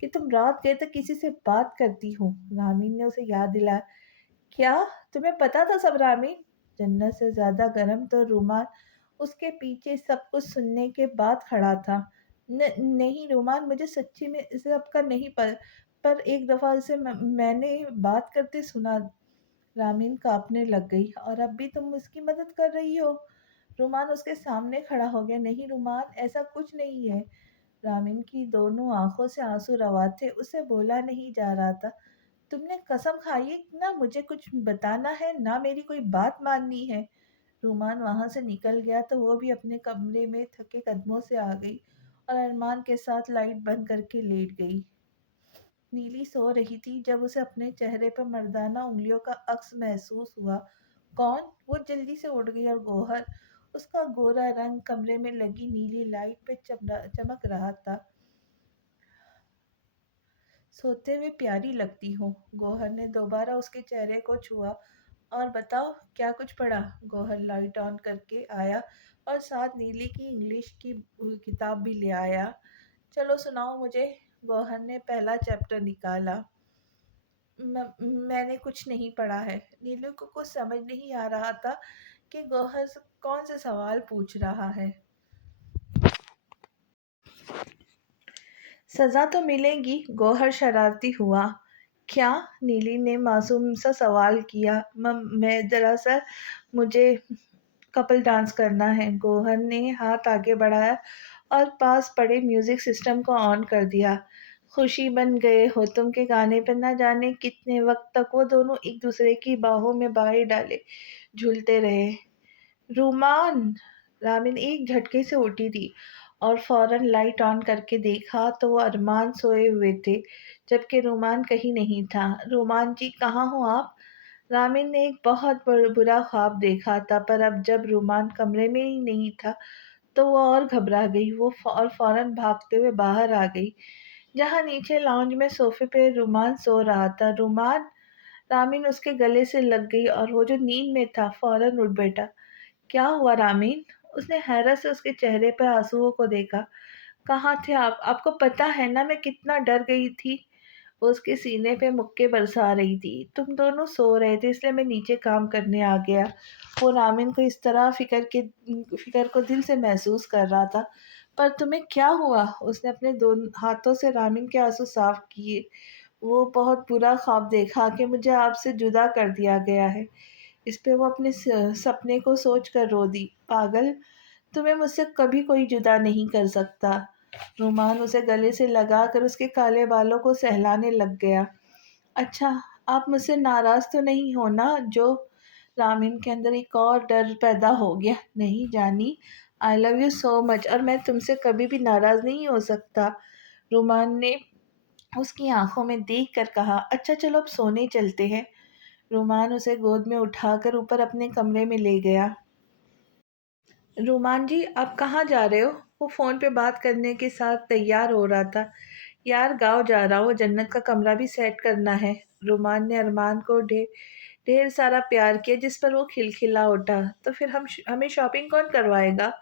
कि तुम रात गए तक किसी से बात करती हो। रामीन ने उसे याद दिलाया। क्या तुम्हें पता था सब रामीन? जन्नत से ज्यादा गर्म तो रुमान उसके पीछे सब कुछ सुनने के बाद खड़ा था। नहीं रुमान, मुझे सच्ची में इस सब का नहीं पर एक दफा उसे मैंने बात करते सुना। रामीन कांपने लग गई। और अब भी तुम उसकी मदद कर रही हो? रुमान उसके सामने खड़ा हो गया। नहीं रुमान, ऐसा कुछ नहीं है। रामीन की दोनों आंखों से आंसू रवा थे, उसे बोला नहीं जा रहा था। तुमने कसम खाई है ना मुझे कुछ बताना है, ना मेरी कोई बात माननी है। रुमान वहां से निकल गया तो वो भी अपने कमरे में थके कदमों से आ गई और अरमान के साथ लाइट बंद करके लेट गई। नीली सो रही थी जब उसे अपने चेहरे पर मर्दाना उंगलियों का अक्स महसूस हुआ। कौन? वो जल्दी से उठ गई और गोहर, उसका गोरा रंग कमरे में लगी नीली लाइट पे चमक रहा था। सोते हुए प्यारी लगती हो। गोहर ने दोबारा उसके चेहरे को छुआ। और बताओ क्या कुछ पढ़ा? गोहर लाइट ऑन करके आया और साथ नीली की इंग्लिश की किताब भी ले आया। चलो सुनाओ मुझे। गोहर ने पहला चैप्टर निकाला। मैंने कुछ नहीं पढ़ा है। नीलू को कुछ समझ नहीं आ रहा था कि गौहर कौन से सवाल पूछ रहा है। सजा तो मिलेगी, गौहर शरारती हुआ। क्या? नीली ने मासूम सा सवाल किया। मैं दरअसल मुझे कपल डांस करना है। गौहर ने हाथ आगे बढ़ाया और पास पड़े म्यूजिक सिस्टम को ऑन कर दिया। खुशी बन गए हो तुम के गाने पर न जाने कितने वक्त तक वो दोनों एक दूसरे की बाहों में बाहें डाले झूलते रहे। रुमान! रामिन एक झटके से उठी थी और फौरन लाइट ऑन करके देखा तो वो अरमान सोए हुए थे, जबकि रुमान कहीं नहीं था। रुमान जी, कहाँ हो आप? रामिन ने एक बहुत बुरा ख्वाब देखा था, पर अब जब रुमान कमरे में ही नहीं था तो वो और घबरा गई। वो और फौरन भागते हुए बाहर आ गई, जहाँ नीचे लाउंज में सोफे पे रुमान सो रहा था। रुमान! रामिन उसके गले से लग गई और वो जो नींद में था फौरन उठ बैठा। क्या हुआ रामीन? उसने हैरत से उसके चेहरे पर आंसुओं को देखा। कहाँ थे आप? आपको पता है ना मैं कितना डर गई थी। वो उसके सीने पे मुक्के बरसा रही थी। तुम दोनों सो रहे थे इसलिए मैं नीचे काम करने आ गया। वो रामीन को इस तरह फिक्र को दिल से महसूस कर रहा था। पर तुम्हें क्या हुआ? उसने अपने दोनों हाथों से रामीन के आंसू साफ किए। वो बहुत बुरा ख्वाब देखा कि मुझे आपसे जुदा कर दिया गया है। इस पे वो अपने सपने को सोच कर रो दी। पागल, तुम्हें मुझसे कभी कोई जुदा नहीं कर सकता। रुमान उसे गले से लगा कर उसके काले बालों को सहलाने लग गया। अच्छा, आप मुझसे नाराज तो नहीं हो ना? जो रामीन के अंदर एक और डर पैदा हो गया। नहीं जानी, I love you so much और मैं तुमसे कभी भी नाराज नहीं हो सकता। रुमान ने उसकी आंखों में देख कर कहा। अच्छा चलो अब सोने चलते हैं। रुमान उसे गोद में उठाकर ऊपर अपने कमरे में ले गया। रुमान जी, आप कहाँ जा रहे हो? वो फ़ोन पे बात करने के साथ तैयार हो रहा था। यार गाँव जा रहा हूँ, जन्नत का कमरा भी सेट करना है। रुमान ने अरमान को ढेर ढेर सारा प्यार किया, जिस पर वो खिलखिला उठा। तो फिर हमें शॉपिंग कौन करवाएगा?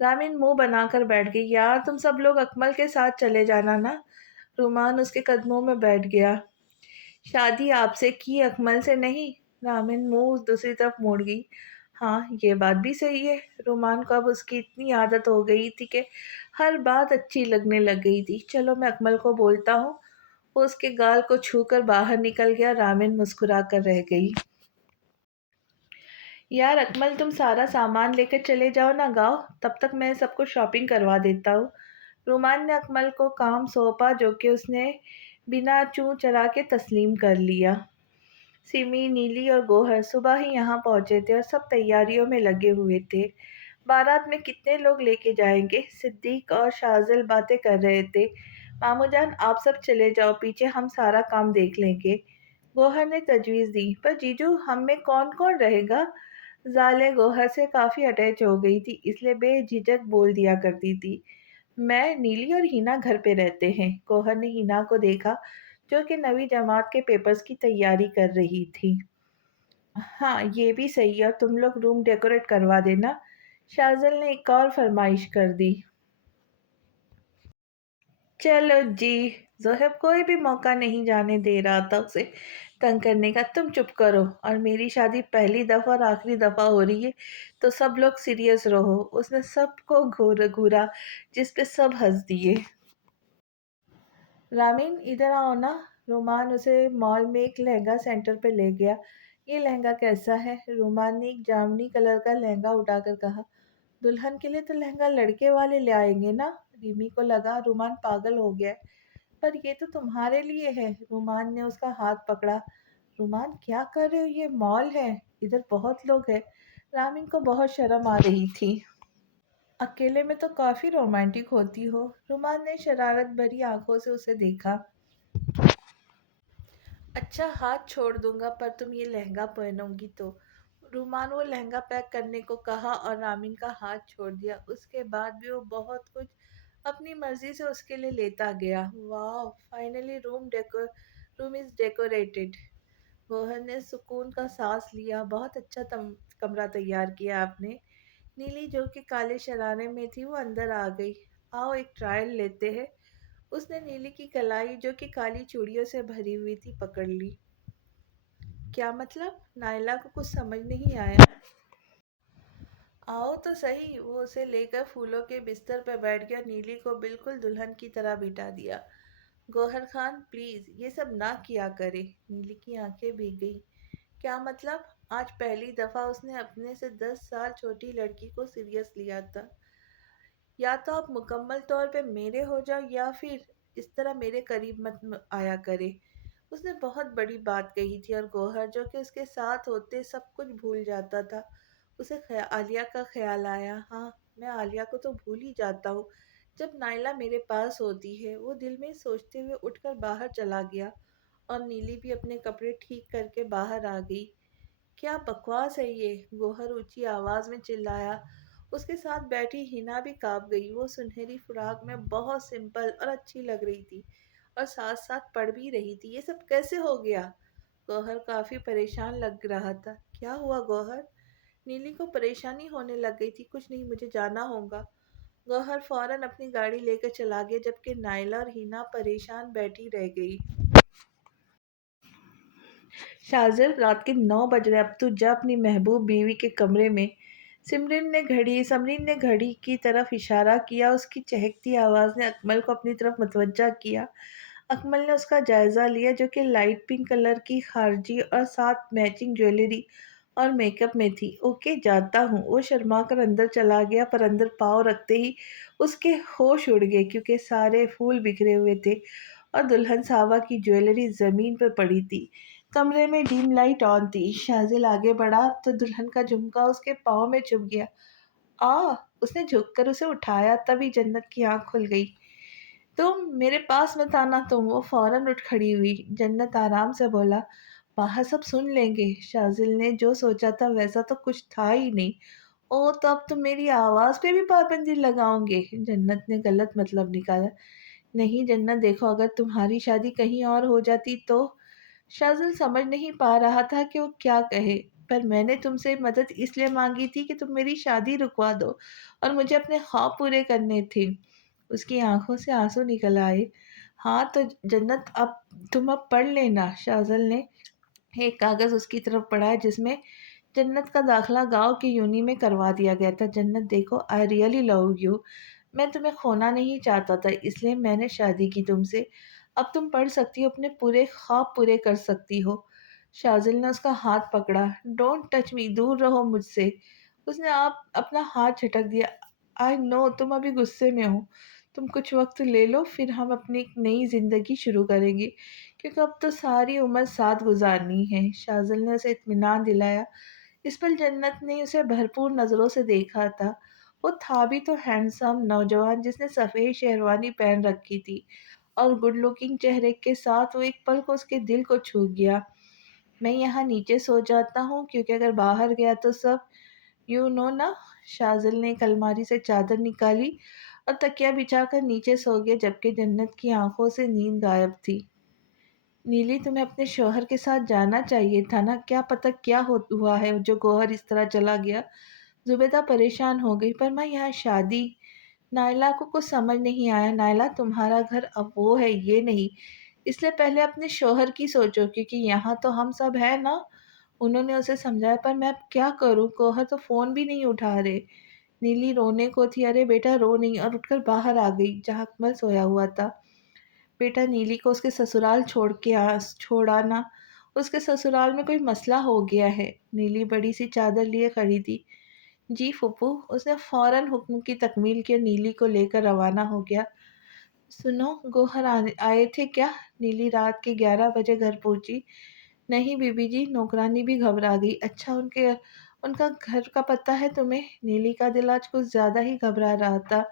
रामिन मुंह बनाकर बैठ गई। यार तुम सब लोग अकमल के साथ चले जाना ना। रुमान उसके कदमों में बैठ गया। शादी आपसे की, अकमल से नहीं। रामिन मुंह दूसरी तरफ मोड़ गई। हाँ, ये बात भी सही है। रुमान को अब उसकी इतनी आदत हो गई थी कि हर बात अच्छी लगने लग गई थी। चलो मैं अकमल को बोलता हूँ। वो उसके गाल को छूकर बाहर निकल गया। रामिन मुस्कुरा कर रह गई। यार अकमल, तुम सारा सामान लेकर चले जाओ ना गाँव, तब तक मैं सबको शॉपिंग करवा देता हूँ। रुमान ने अकमल को काम सौंपा, जो कि उसने बिना चूं चरा के तस्लीम कर लिया। सिमी, नीली और गोहर सुबह ही यहाँ पहुंचे थे और सब तैयारियों में लगे हुए थे। बारात में कितने लोग लेके जाएंगे? सिद्दीक और शाजिल बातें कर रहे थे। मामू जान, आप सब चले जाओ पीछे, हम सारा काम देख लेंगे। गोहर ने तजवीज़ दी। पर जीजू, हम में कौन कौन रहेगा? जाले गोहर से काफ़ी अटैच हो गई थी, इसलिए बेझिझक बोल दिया करती थी। मैं, नीली और हिना घर पे रहते हैं। गोहर ने हिना को देखा, जो कि नवी जमात के पेपर्स की तैयारी कर रही थी। हाँ, ये भी सही है, और तुम लोग रूम डेकोरेट करवा देना। शाज़िल ने एक और फरमाइश कर दी। चलो जी। ज़ोहैब कोई भी मौका नहीं जाने दे रहा था उसे तंग करने का। तुम चुप करो, और मेरी शादी पहली दफ़ा और आखिरी दफ़ा हो रही है, तो सब लोग सीरियस रहो। उसने सबको घूर घूरा, जिस पे सब हंस दिए। रामीन, इधर आओ ना। रुमान उसे मॉल में एक लहंगा सेंटर पे ले गया। ये लहंगा कैसा है? रुमान ने एक जामुनी कलर का लहंगा उठाकर कहा। दुल्हन के लिए तो लहंगा लड़के वाले ले आएंगे ना। रिमी को लगा रुमान पागल हो गया है। पर ये तो तुम्हारे लिए है। रुमान ने उसका हाथ पकड़ा। रुमान, क्या कर रहे हो? ये मॉल है, इधर बहुत लोग हैं। रामीन को बहुत शर्म आ रही थी। अकेले में तो काफी रोमांटिक होती हो। रुमान ने शरारत भरी आंखों से उसे देखा। अच्छा, हाथ छोड़ दूंगा पर तुम ये लहंगा पहनोगी तो। रुमान वो लहंगा पैक करने को कहा और रामीन का हाथ छोड़ दिया। उसके बाद भी वो बहुत कुछ अपनी मर्जी से उसके लिए लेता गया। वाह, finally room is decorated. Gohar ने सुकून का सांस लिया। बहुत अच्छा कमरा तैयार किया आपने। नीली, जो कि काले शरारे में थी, वो अंदर आ गई। आओ एक ट्रायल लेते हैं। उसने नीली की कलाई, जो कि काली चूड़ियों से भरी हुई थी, पकड़ ली। क्या मतलब? नायला को कुछ समझ नहीं आया। आओ तो सही। वो उसे लेकर फूलों के बिस्तर पर बैठ गया। नीली को बिल्कुल दुल्हन की तरह बिठा दिया। गौहर खान, प्लीज ये सब ना किया करे। नीली की आंखें भीग गई। क्या मतलब? आज पहली दफा उसने अपने से 10 साल छोटी लड़की को सीरियस लिया था। या तो आप मुकम्मल तौर पे मेरे हो जाओ, या फिर इस तरह मेरे करीब मत आया करे। उसने बहुत बड़ी बात कही थी, और गौहर, जो कि उसके साथ होते सब कुछ भूल जाता था। उसे आलिया का ख्याल आया। हाँ, मैं आलिया को तो भूल ही जाता हूँ जब नाइला मेरे पास होती है। वो दिल में सोचते हुए उठकर बाहर चला गया, और नीली भी अपने कपड़े ठीक करके बाहर आ गई। क्या बकवास है ये? गोहर ऊंची आवाज में चिल्लाया। उसके साथ बैठी हिना भी कांप गई। वो सुनहरी फ्रॉक में बहुत सिंपल और अच्छी लग रही थी, और साथ साथ पढ़ भी रही थी। ये सब कैसे हो गया? गौहर काफी परेशान लग रहा था। क्या हुआ गौहर? नीली को परेशानी होने लग गई थी। कुछ नहीं, मुझे जाना होगा। गौहर फौरन अपनी गाड़ी लेकर चला गया, जबकि नाइला और हिना परेशान बैठी रह गई। शाजिल, रात के 9 बज रहे, अब तू जा अपनी महबूब बीवी के कमरे में। समरीन ने घड़ी की तरफ इशारा किया। उसकी चहकती आवाज़ ने अकमल को अपनी तरफ मुतवज्जा किया। अकमल ने उसका जायज़ा लिया, जो कि लाइट पिंक कलर की खारजी और साथ मैचिंग ज्वेलरी और मेकअप में थी। ओके, जाता हूँ। वो शर्मा कर अंदर चला गया, पर अंदर पाँव रखते ही उसके होश उड़ गए, क्योंकि सारे फूल बिखरे हुए थे और दुल्हन सावा की ज्वेलरी ज़मीन पर पड़ी थी। कमरे में डीम लाइट ऑन थी। शाजिल आगे बढ़ा तो दुल्हन का झुमका उसके पाँव में चुभ गया। आ! उसने झुककर उसे उठाया, तभी जन्नत की आंख खुल गई। तुम मेरे पास मत आना तुम। वो फौरन उठ खड़ी हुई। जन्नत आराम से बोला, बाहर सब सुन लेंगे। शाजिल ने जो सोचा था वैसा तो कुछ था ही नहीं। ओ, तो अब तुम मेरी आवाज़ पे भी पाबंदी लगाओगे? जन्नत ने गलत मतलब निकाला। नहीं जन्नत, देखो, अगर तुम्हारी शादी कहीं और हो जाती तो। शाज़िल समझ नहीं पा रहा था कि वो क्या कहे। पर मैंने तुमसे मदद इसलिए मांगी थी कि तुम मेरी शादी रुकवा दो, और मुझे अपने ख्वाब पूरे करने थे। उसकी आंखों से आंसू निकल आए। हाँ तो जन्नत, अब तुम अब पढ़ लेना। शाज़िल ने एक कागज़ उसकी तरफ पढ़ाया, जिसमें जन्नत का दाखिला गांव की यूनी में करवा दिया गया था। जन्नत, देखो, आई रियली लव यू। मैं तुम्हें खोना नहीं चाहता था, इसलिए मैंने शादी की तुमसे। अब तुम पढ़ सकती हो, अपने पूरे ख्वाब पूरे कर सकती हो। शाजिल ने उसका हाथ पकड़ा। डोंट टच मी, दूर रहो मुझसे। उसने आप अपना हाथ झटक दिया। आई नो तुम अभी गुस्से में हो। तुम कुछ वक्त ले लो, फिर हम अपनी एक नई ज़िंदगी शुरू करेंगे, کیونکہ اب تو ساری عمر ساتھ گزارنی ہے۔ شازل نے اسے اطمینان دلایا۔ اس پل جنت نے اسے بھرپور نظروں سے دیکھا تھا۔ وہ تھا بھی تو ہینڈسم نوجوان جس نے سفید شیروانی پہن رکھی تھی، اور گڈ لکنگ چہرے کے ساتھ وہ ایک پل کو اس کے دل کو چھو گیا۔ میں یہاں نیچے سو جاتا ہوں کیونکہ اگر باہر گیا تو سب نا۔ شازل نے ایک الماری سے چادر نکالی اور تکیا بچھا کر نیچے سو گیا، جبکہ جنت کی آنکھوں سے نیند غائب تھی۔ نیلی، تمہیں اپنے شوہر کے ساتھ جانا چاہیے تھا نا، کیا پتہ کیا ہوا ہے جو گوہر اس طرح چلا گیا۔ زبیدہ پریشان ہو گئی۔ پر میں یہاں شادی، نائلہ کو کچھ سمجھ نہیں آیا۔ نائلہ، تمہارا گھر اب وہ ہے، یہ نہیں، اس لیے پہلے اپنے شوہر کی سوچو، کیونکہ یہاں تو ہم سب ہیں نا۔ انہوں نے اسے سمجھایا۔ پر میں اب کیا کروں، گوہر تو فون بھی نہیں اٹھا رہے۔ نیلی رونے کو تھی۔ ارے بیٹا رو نہیں، اور اٹھ کر باہر آ گئی جہاں اکمل سویا ہوا تھا۔ بیٹا، نیلی کو اس کے سسرال چھوڑانا، اس کے سسرال میں کوئی مسئلہ ہو گیا ہے۔ نیلی بڑی سی چادر لیے کھڑی تھی۔ جی پھوپھو، اس نے فوراً حکم کی تکمیل کی اور نیلی کو لے کر روانہ ہو گیا۔ سنو، گوہر آئے تھے کیا؟ نیلی رات کے 11 بجے گھر پہنچی۔ نہیں بی بی جی، نوکرانی بھی گھبرا گئی۔ اچھا، ان کا گھر کا پتہ ہے تمہیں؟ نیلی کا دل آج کچھ زیادہ ہی گھبرا رہا تھا۔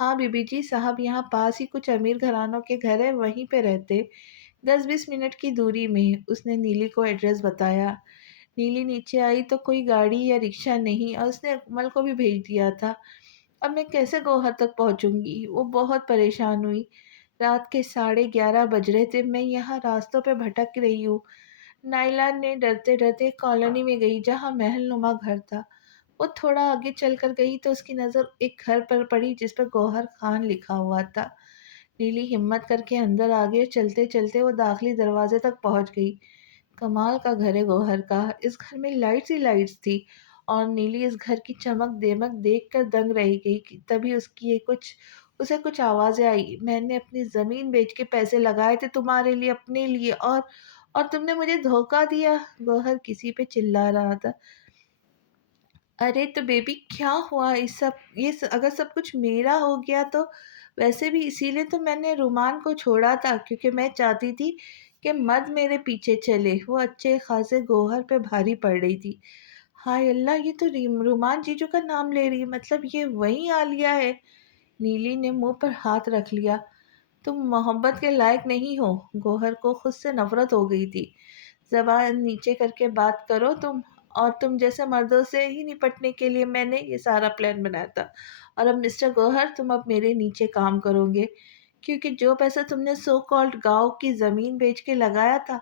ہاں بی بی جی، صاحب یہاں پاس ہی کچھ امیر گھرانوں کے گھر ہے، وہیں پہ رہتے، 10-20 منٹ کی دوری میں۔ اس نے نیلی کو ایڈریس بتایا۔ نیلی نیچے آئی تو کوئی گاڑی یا رکشہ نہیں، اور اس نے اکمل کو بھی بھیج دیا تھا۔ اب میں کیسے گوہر تک پہنچوں گی؟ وہ بہت پریشان ہوئی۔ رات کے 11:30 بج رہے تھے، میں یہاں راستوں پہ بھٹک رہی ہوں۔ نائلہ نے ڈرتے ڈرتے ایک کالونی میں گئی جہاں محل نما گھر تھا۔ وہ تھوڑا آگے چل کر گئی تو اس کی نظر ایک گھر پر پڑی جس پر گوہر خان لکھا ہوا تھا۔ نیلی ہمت کر کے اندر آ گئی اور چلتے چلتے وہ داخلی دروازے تک پہنچ گئی۔ کمال کا گھر ہے گوہر کا، اس گھر میں لائٹس ہی لائٹس تھی، اور نیلی اس گھر کی چمک دمک دیکھ کر دنگ رہ گئی کہ تبھی اسے کچھ آوازیں آئی۔ میں نے اپنی زمین بیچ کے پیسے لگائے تھے تمہارے لیے، اپنے لیے، اور تم نے مجھے دھوکہ دیا۔ گوہر کسی پہ چلا رہا تھا۔ ارے تو بیبی کیا ہوا؟ اگر سب کچھ میرا ہو گیا تو؟ ویسے بھی اسی لیے تو میں نے رومان کو چھوڑا تھا، کیونکہ میں چاہتی تھی کہ مد میرے پیچھے چلے۔ وہ اچھے خاصے گوہر پہ بھاری پڑ رہی تھی۔ ہائے اللہ، یہ تو رومان جیجو کا نام لے رہی ہے، مطلب یہ وہی عالیہ ہے۔ نیلی نے منہ پر ہاتھ رکھ لیا۔ تم محبت کے لائق نہیں ہو۔ گوہر کو خود سے نفرت ہو گئی تھی۔ زبان نیچے کر کے بات کرو تم، اور تم جیسے مردوں سے ہی نپٹنے کے لیے میں نے یہ سارا پلان بنایا تھا۔ اور اب مسٹر گوہر، تم اب میرے نیچے کام کرو گے، کیونکہ جو پیسہ تم نے سو کالڈ گاؤں کی زمین بیچ کے لگایا تھا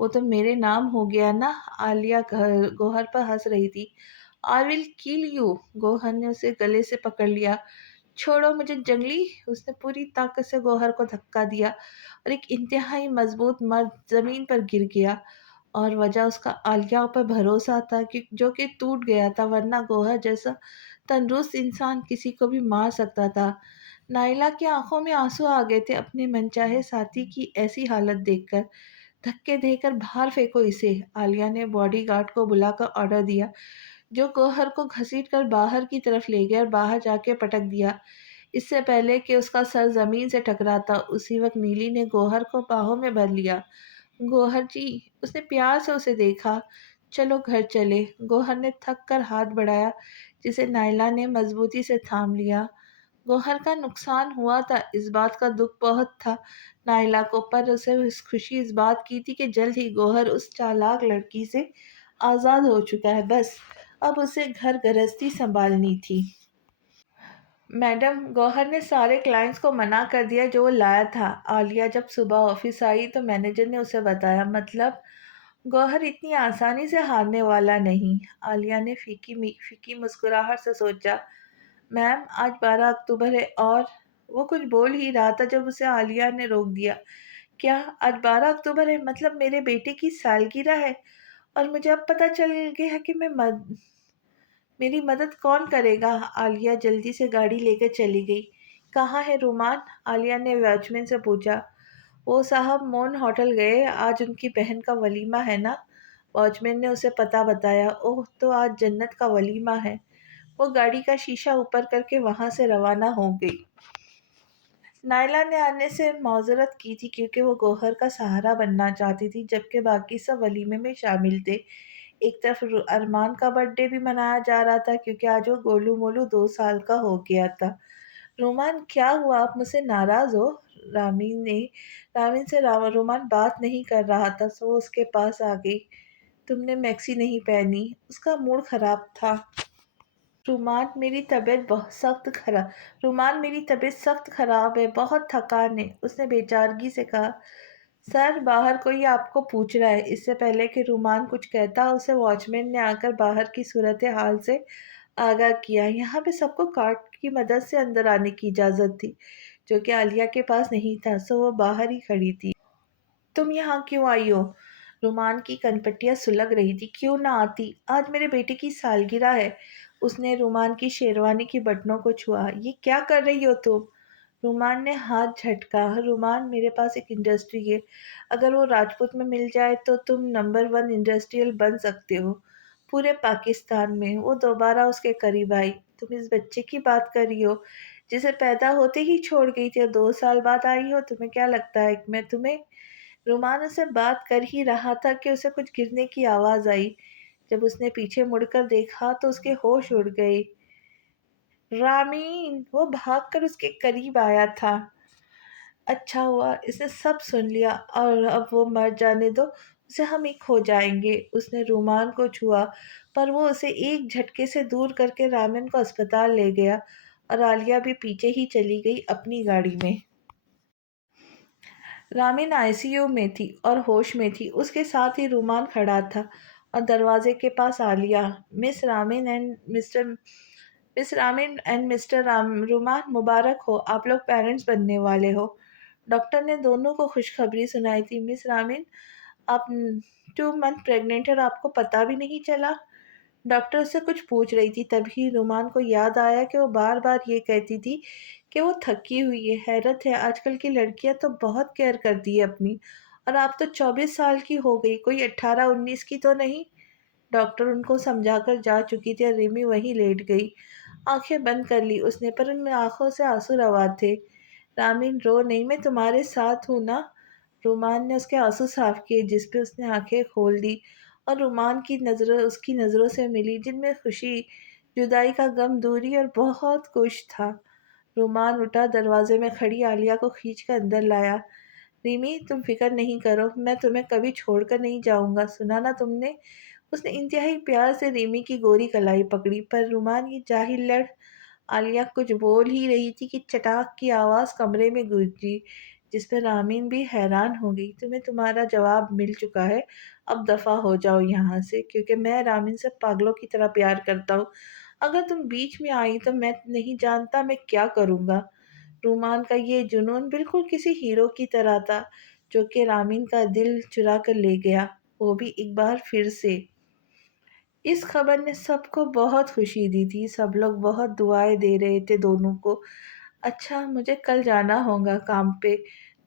وہ تو میرے نام ہو گیا نا۔ عالیہ گوہر پر ہنس رہی تھی۔ آئی ول کل یو۔ گوہر نے اسے گلے سے پکڑ لیا۔ چھوڑو مجھے جنگلی۔ اس نے پوری طاقت سے گوہر کو دھکا دیا اور ایک انتہائی مضبوط مرد زمین پر گر گیا، اور وجہ اس کا عالیہ پر بھروسہ تھا جو کہ ٹوٹ گیا تھا، ورنہ گوہر جیسا تندرست انسان کسی کو بھی مار سکتا تھا۔ نائلہ کی آنکھوں میں آنسو آ گئے تھے اپنے منچاہے ساتھی کی ایسی حالت دیکھ کر۔ دھکے دے کر باہر پھینکو اسے، عالیہ نے باڈی گارڈ کو بلا کر آرڈر دیا، جو گوہر کو گھسیٹ کر باہر کی طرف لے گیا اور باہر جا کے پٹک دیا اس سے پہلے کہ اس کا سر زمین سے ٹکراتا۔ اسی وقت نیلی نے گوہر کو باہوں میں بھر لیا۔ گوہر جی، اس نے پیار سے اسے دیکھا۔ چلو گھر چلے۔ گوہر نے تھک کر ہاتھ بڑھایا جسے نائلہ نے مضبوطی سے تھام لیا۔ گوہر کا نقصان ہوا تھا، اس بات کا دکھ بہت تھا نائلہ کو، پر اسے خوشی اس بات کی تھی کہ جلد ہی گوہر اس چالاک لڑکی سے آزاد ہو چکا ہے، بس اب اسے گھر گرہستی سنبھالنی تھی۔ میڈم، گوہر نے سارے کلائنٹس کو منع کر دیا جو وہ لایا تھا۔ عالیہ جب صبح آفس آئی تو مینیجر نے اسے بتایا۔ مطلب گوہر اتنی آسانی سے ہارنے والا نہیں۔ عالیہ نے پھیکی مسکراہٹ سے سوچا۔ میم، آج 12 اکتوبر ہے، اور وہ کچھ بول ہی رہا تھا جب اسے عالیہ نے روک دیا۔ کیا آج 12 اکتوبر ہے؟ مطلب میرے بیٹے کی سالگرہ ہے، اور مجھے اب پتہ چل گیا کہ میری مدد کون کرے گا؟ عالیہ جلدی سے گاڑی لے کر چلی گئی۔ کہاں ہے رومان؟ عالیہ نے واچ مین سے پوچھا۔ وہ صاحب مون ہوٹل گئے، آج ان کی بہن کا ولیمہ ہے نا۔ واچ مین نے اسے پتہ بتایا۔ اوہ، تو آج جنت کا ولیمہ ہے۔ وہ گاڑی کا شیشہ اوپر کر کے وہاں سے روانہ ہو گئی۔ نائلہ نے آنے سے معذرت کی تھی کیونکہ وہ گوہر کا سہارا بننا چاہتی تھی جبکہ باقی سب ولیمے میں شامل تھے۔ ایک طرف ارمان کا برتھ ڈے بھی منایا جا رہا تھا کیونکہ آج وہ گولو مولو 2 سال کا ہو گیا تھا۔ رومان کیا ہوا، آپ مجھ سے ناراض ہو؟ رامین نے رامین سے رومان بات نہیں کر رہا تھا سو اس کے پاس آ گئی۔ تم نے میکسی نہیں پہنی، اس کا موڈ خراب تھا۔ رومان میری طبیعت سخت خراب ہے، بہت تھکان ہے، اس نے بے چارگی سے کہا۔ سر باہر کوئی آپ کو پوچھ رہا ہے۔ اس سے پہلے کہ رومان کچھ کہتا اسے واچ مین نے آ کر باہر کی صورتحال سے آگاہ کیا۔ یہاں پہ سب کو کارڈ کی مدد سے اندر آنے کی اجازت تھی جو کہ عالیہ کے پاس نہیں تھا سو وہ باہر ہی کھڑی تھی۔ تم یہاں کیوں آئی ہو؟ رومان کی کنپٹیاں سلگ رہی تھی۔ کیوں نہ آتی، آج میرے بیٹے کی سالگرہ ہے۔ اس نے رومان کی شیروانی کی بٹنوں کو چھوا۔ یہ کیا کر رہی ہو تم؟ رومان نے ہاتھ جھٹکا۔ رومان میرے پاس ایک انڈسٹری ہے، اگر وہ راجپوت میں مل جائے تو تم نمبر 1 انڈسٹریل بن سکتے ہو پورے پاکستان میں۔ وہ دوبارہ اس کے قریب آئی۔ تم اس بچے کی بات کر رہی ہو جسے پیدا ہوتے ہی چھوڑ گئی تھی اور 2 سال بعد آئی ہو؟ تمہیں کیا لگتا ہے کہ میں تمہیں… رومان اسے بات کر ہی رہا تھا کہ اسے کچھ گرنے کی آواز آئی۔ جب اس نے پیچھے مڑ کر دیکھا تو اس کے ہوش اڑ گئے۔ رامین! وہ بھاگ کر اس کے قریب آیا تھا۔ اچھا ہوا اس نے سب سن لیا، اور اب وہ مر جانے دو، اسے ہم ہی کھو جائیں گے۔ اس نے رومان کو چھوا پر وہ اسے ایک جھٹکے سے دور کر کے رامین کو اسپتال لے گیا اور عالیہ بھی پیچھے ہی چلی گئی اپنی گاڑی میں۔ رامین آئی سی یو میں تھی اور ہوش میں تھی، اس کے ساتھ ہی رومان کھڑا تھا اور دروازے کے پاس عالیہ۔ مس رامین اینڈ مسٹر رومان، مبارک ہو، آپ لوگ پیرنٹس بننے والے ہو۔ ڈاکٹر نے دونوں کو خوشخبری سنائی تھی۔ مس رامین، آپ 2 منتھ پریگننٹ ہیں اور آپ کو پتہ بھی نہیں چلا؟ ڈاکٹر اس سے کچھ پوچھ رہی تھی تبھی رومان کو یاد آیا کہ وہ بار بار یہ کہتی تھی کہ وہ تھکی ہوئی ہے۔ حیرت ہے، آج کل کی لڑکیاں تو بہت کیئر کرتی ہے اپنی، اور آپ تو 24 سال کی ہو گئی، کوئی 18 19 کی تو نہیں؟ ڈاکٹر ان کو سمجھا کر جا چکی تھی اور ریمی وہیں لیٹ گئی۔ آنکھیں بند کر لی اس نے پر ان میں آنکھوں سے آنسو روا تھے۔ رامین رو نہیں، میں تمہارے ساتھ ہوں نا؟ رومان نے اس کے آنسو صاف کیے جس پہ اس نے آنکھیں کھول دی اور رومان کی نظریں اس کی نظروں سے ملی جن میں خوشی، جدائی کا غم، دوری اور بہت کچھ تھا۔ رومان اٹھا، دروازے میں کھڑی عالیہ کو کھینچ کر اندر لایا۔ ریمی تم فکر نہیں کرو، میں تمہیں کبھی چھوڑ کر نہیں جاؤں گا، سنا نا تم نے؟ اس نے انتہائی پیار سے ریمی کی گوری کلائی پکڑی۔ پر رومان یہ جاہل لڑ… عالیہ کچھ بول ہی رہی تھی کہ چٹاک کی آواز کمرے میں گونجی جس پہ رامین بھی حیران ہو گئی۔ تمہیں تمہارا جواب مل چکا ہے، اب دفع ہو جاؤ یہاں سے، کیونکہ میں رامین سے پاگلوں کی طرح پیار کرتا ہوں۔ اگر تم بیچ میں آئی تو میں نہیں جانتا میں کیا کروں گا۔ رومان کا یہ جنون بالکل کسی ہیرو کی طرح تھا جو کہ رامین کا دل چرا کر لے گیا، وہ بھی ایک بار پھر سے۔ اس خبر نے سب کو بہت خوشی دی تھی، سب لوگ بہت دعائیں دے رہے تھے دونوں کو۔ اچھا مجھے کل جانا ہوگا کام پہ،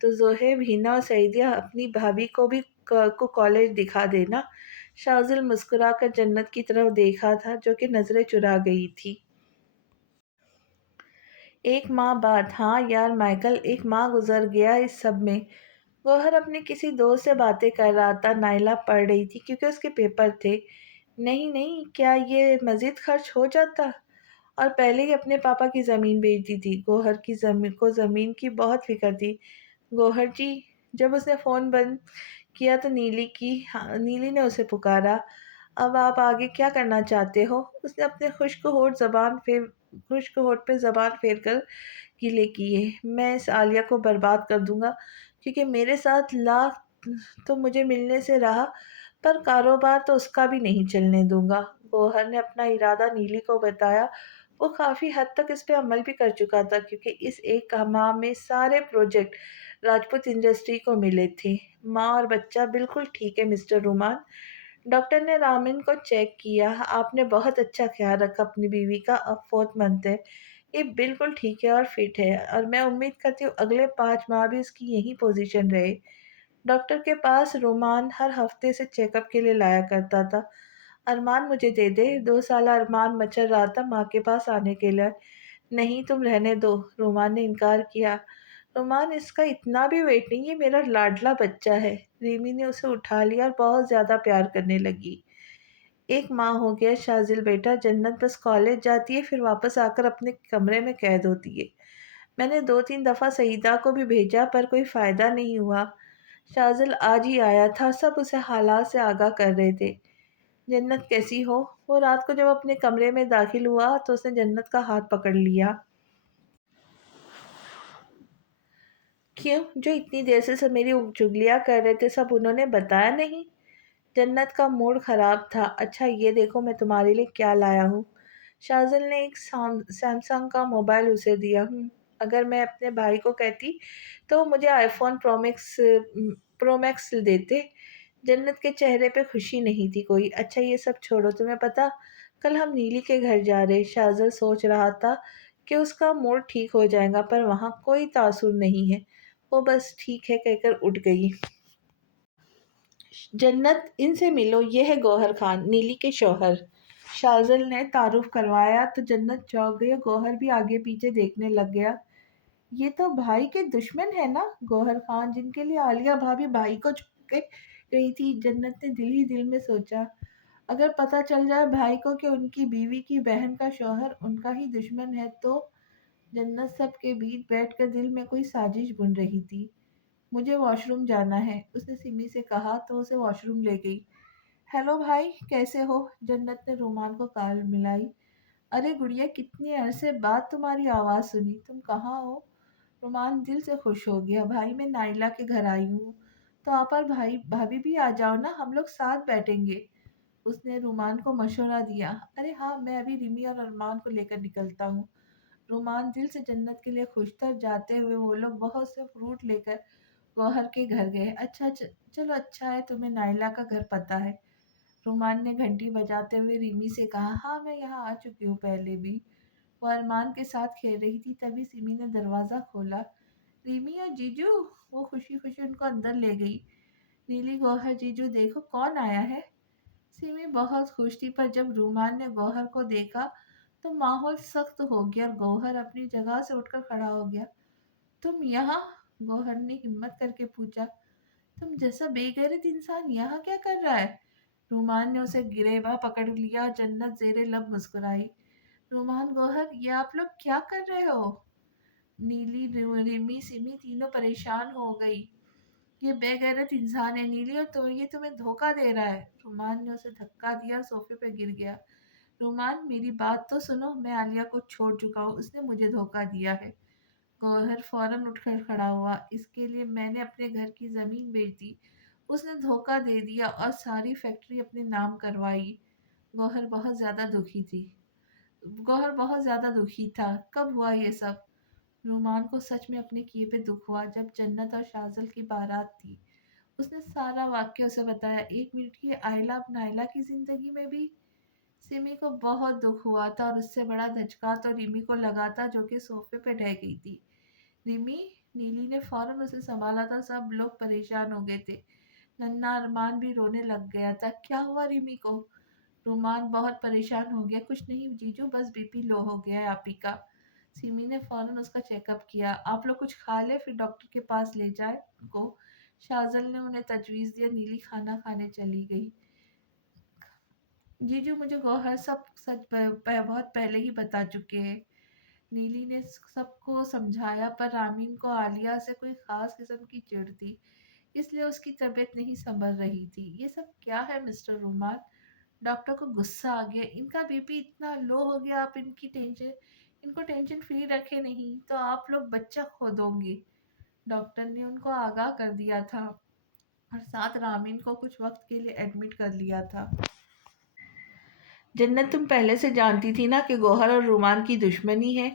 تو زوہیب، ہینا اور سعیدہ اپنی بھابھی کو بھی کو کالج دکھا دینا۔ شاذل مسکرا کر جنت کی طرف دیکھا تھا جو کہ نظریں چرا گئی تھی۔ ایک ماہ بعد، ہاں یار مائیکل، ایک ماہ گزر گیا اس سب میں۔ گوہر اپنے کسی دوست سے باتیں کر رہا تھا، نائلہ پڑھ رہی تھی کیونکہ اس کے پیپر تھے۔ نہیں نہیں، کیا یہ مزید خرچ ہو جاتا؟ اور پہلے ہی اپنے پاپا کی زمین بیچ دی تھی۔ گوہر کی زمین کی بہت فکر تھی۔ گوہر جی، جب اس نے فون بند کیا تو نیلی نے اسے پکارا۔ اب آپ آگے کیا کرنا چاہتے ہو؟ اس نے اپنے خشک ہونٹ پہ زبان پھیر کر گلے کیے۔ میں اس عالیہ کو برباد کر دوں گا کیونکہ میرے ساتھ لاکھ تو مجھے ملنے سے رہا، پر کاروبار تو اس کا بھی نہیں چلنے دوں گا۔ گوہر نے اپنا ارادہ نیلی کو بتایا۔ وہ کافی حد تک اس پہ عمل بھی کر چکا تھا کیونکہ اس ایک ماہ میں سارے پروجیکٹ راجپوت انڈسٹری کو ملے تھے۔ ماں اور بچہ بالکل ٹھیک ہے مسٹر رومان۔ ڈاکٹر نے رامین کو چیک کیا۔ آپ نے بہت اچھا خیال رکھا اپنی بیوی کا، اب 4th منتھ ہے، یہ بالکل ٹھیک ہے اور فٹ ہے، اور میں امید کرتی ہوں اگلے 5 ماہ بھی اس کی یہی پوزیشن رہے۔ ڈاکٹر کے پاس رومان ہر ہفتے سے چیک اپ کے لیے لایا کرتا تھا۔ ارمان مجھے دے دے، 2 سالہ ارمان مچل رہا تھا ماں کے پاس آنے کے لیے۔ نہیں تم رہنے دو، رومان نے انکار کیا۔ रोमान, इसका इतना भी वेट नहीं, ये मेरा लाडला बच्चा है। रीमी ने उसे उठा लिया और बहुत ज्यादा प्यार करने लगी। एक माँ हो गया शाजिल बेटा, जन्नत बस कॉलेज जाती है फिर वापस आकर अपने कमरे में कैद होती है। मैंने 2-3 दफा सईदा को भी भेजा पर कोई फायदा नहीं हुआ। शाजिल आज ही आया था, सब उसे हालात से आगाह कर रहे थे। जन्नत कैसी हो? वो रात को जब अपने कमरे में दाखिल हुआ तो उसने जन्नत का हाथ पकड़ लिया। क्यों? जो इतनी देर से सब मेरी चुगलियां कर रहे थे, सब उन्होंने बताया नहीं? जन्नत का मूड खराब था। अच्छा ये देखो मैं तुम्हारे लिए क्या लाया हूँ। शाजिल ने एक सैमसंग का मोबाइल उसे दिया। अगर मैं अपने भाई को कहती तो वो मुझे आईफोन प्रो मैक्स देते। जन्नत के चेहरे पे खुशी नहीं थी कोई। अच्छा ये सब छोड़ो, तुम्हें पता कल हम नीली के घर जा रहे। शाजिल सोच रहा था कि उसका मूड ठीक हो जाएगा पर वहाँ कोई तासुर नहीं है। वो बस ठीक है कहकर उठ गई। जन्नत, इनसे मिलो, ये है गौहर खान, नीली के शौहर। शाजिल ने तारुफ करवाया तो जन्नत चौंक गई और गौहर भी आगे पीछे देखने लग गया। ये तो भाई के दुश्मन है ना, गौहर खान, जिनके लिए आलिया भाभी भाई को छोड़ के गई थी। जन्नत ने दिल ही दिल में सोचा, अगर पता चल जाए भाई को कि उनकी बीवी की बहन का शौहर उनका ही दुश्मन है तो। जन्नत सबके बीच बैठकर दिल में कोई साजिश बुन रही थी। मुझे वॉशरूम जाना है, उसने सिमी से कहा तो उसे वॉशरूम ले गई। हेलो भाई, कैसे हो? जन्नत ने रोमान को काल मिलाई। अरे गुड़िया, कितनी अरसे बाद तुम्हारी आवाज़ सुनी, तुम कहाँ हो? रोमान दिल से खुश हो गया। भाई मैं नाइला के घर आई हूँ, तो आप और भाई भाभी भी आ जाओ ना, हम लोग साथ बैठेंगे। उसने रोमान को मशवरा दिया। अरे हाँ, मैं अभी रिमी और अरमान को लेकर निकलता हूँ। रोमान दिल से जन्नत के लिए खुश था। जाते हुए वो लोग बहुत से फ्रूट लेकर गौहर के घर गए। अच्छा चलो, अच्छा है तुम्हें नाइला का घर पता है। रोमान ने घंटी बजाते हुए रिमी से कहा, हाँ मैं यहाँ आ चुकी हूँ पहले भी। वो अरमान के साथ खेल रही थी, तभी सिमी ने दरवाज़ा खोला। रिमी और जीजू, वो खुशी खुशी उनको अंदर ले गई। नीली, गौहर, जीजू देखो कौन आया है। सिमी बहुत खुश थी पर जब रोमान ने गौहर को देखा तो माहौल सख्त हो गया और गौहर अपनी जगह से उठकर खड़ा हो गया। तुम यहाँ? गौहर ने हिम्मत करके पूछा। तुम जैसा बेगैरत इंसान यहाँ क्या कर रहा है? रोमान ने उसे गिरेबां पकड़ लिया। जन्नत जेरे लब मुस्कुराई। रोमान, गौहर, ये आप लोग क्या कर रहे हो? नीली, रिमी, सिमी तीनों परेशान हो गई। ये बेगैरत इंसान है नीली, और तो ये तुम्हें धोखा दे रहा है। रोमान ने उसे धक्का दिया और सोफे पे गिर गया। रोमान, मेरी बात तो सुनो, मैं आलिया को छोड़ चुका हूँ, उसने मुझे धोखा दिया है। गौहर फौरन उठकर खड़ा हुआ। इसके लिए मैंने अपने घर की जमीन बेच दी, उसने धोखा दे दिया और सारी फैक्ट्री अपने नाम करवाई। गौहर बहुत ज्यादा दुखी थी। गौहर बहुत ज्यादा दुखी था। कब हुआ ये सब? रोमान को सच में अपने किए पे दुख हुआ जब जन्नत और शाजल की बारात थी। उसने सारा वाक्य उसे बताया। 1 मिनट की आयला अब नायला की जिंदगी में भी। सिमी को बहुत दुख हुआ था और उससे बड़ा धचका तो रिमी को लगा था, जो कि सोफे पे ढह गई थी। रिमी, नीली ने फौरन उसे संभाला था। सब लोग परेशान हो गए थे। नन्हा अरमान भी रोने लग गया था। क्या हुआ रिमी को? रोमान बहुत परेशान हो गया। कुछ नहीं जीजू, बस बीपी लो हो गया है आप ही का। सिमी ने फौरन उसका चेकअप किया। आप लोग कुछ खा ले फिर डॉक्टर के पास ले जाए उनको। शाजल ने उन्हें तजवीज़ दिया। नीली खाना खाने चली गई। जीजू, मुझे गौहर सब सच बहुत पहले ही बता चुके हैं। नीली ने सबको समझाया पर रामीन को आलिया से कोई खास किस्म की चिढ़ थी, इसलिए उसकी तबीयत नहीं संभल रही थी। ये सब क्या है मिस्टर रुमान? डॉक्टर को गुस्सा आ गया। इनका बीपी इतना लो हो गया, आप इनको टेंशन फ्री रखे नहीं तो आप लोग बच्चा खो दोगे। डॉक्टर ने उनको आगाह कर दिया था और साथ रामीन को कुछ वक्त के लिए एडमिट कर लिया था। जन्नत, तुम पहले से जानती थी ना कि गौहर और रुमान की दुश्मनी है?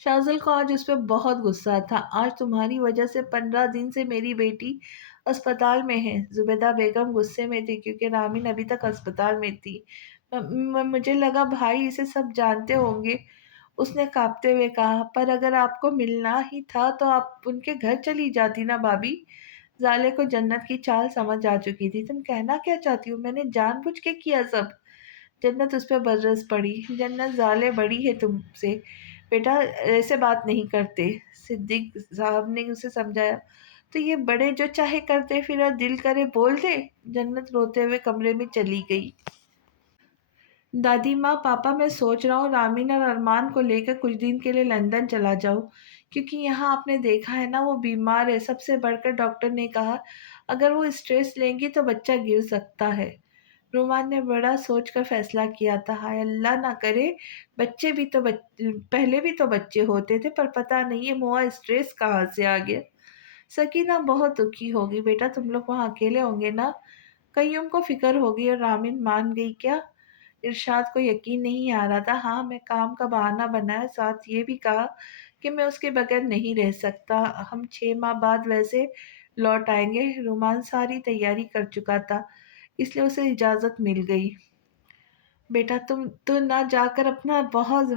शाज़िल को आज उस पर बहुत गुस्सा था। आज तुम्हारी वजह से 15 दिन से मेरी बेटी अस्पताल में है। जुबैदा बेगम गुस्से में थी क्योंकि रामीन अभी तक अस्पताल में थी। मुझे लगा भाई इसे सब जानते होंगे, उसने कांपते हुए कहा। पर अगर आपको मिलना ही था तो आप उनके घर चली जाती ना भाभी। जाले को जन्नत की चाल समझ आ चुकी थी। तुम कहना क्या चाहती हो? मैंने जानबूझ के किया सब। जन्नत उस पर बरस पड़ी। जन्नत, जाले बड़ी है तुमसे, بیٹا ایسے بات نہیں کرتے، صدیق صاحب نے اسے سمجھایا۔ تو یہ بڑے جو چاہے کرتے پھر اور دل کرے بول دے۔ جنت روتے ہوئے کمرے میں چلی گئی۔ دادی ماں، پاپا میں سوچ رہا ہوں رامین اور ارمان کو لے کر کچھ دن کے لیے لندن چلا جاؤں، کیونکہ یہاں آپ نے دیکھا ہے نا وہ بیمار ہے، سب سے بڑھ کر ڈاکٹر نے کہا اگر وہ اسٹریس لیں گی تو بچہ گر سکتا ہے۔ رومان نے بڑا سوچ کر فیصلہ کیا تھا، ہائے اللہ نہ کرے، بچے بھی تو پہلے بھی تو بچے ہوتے تھے، پر پتہ نہیں یہ موہا اسٹریس کہاں سے آ گیا۔ سکینہ بہت دکھی ہوگی، بیٹا تم لوگ وہاں اکیلے ہوں گے نا؟ کئیوں کو فکر ہوگی اور رامین مان گئی کیا؟ ارشاد کو یقین نہیں آ رہا تھا۔ ہاں میں کام کا بہانہ بنایا، ساتھ یہ بھی کہا کہ میں اس کے بغیر نہیں رہ سکتا، ہم 6 ماہ بعد ویسے لوٹ آئیں گے۔ رومان ساری تیاری کر چکا تھا، اس لیے اسے اجازت مل گئی۔ بیٹا تم تو نہ جا کر اپنا بہت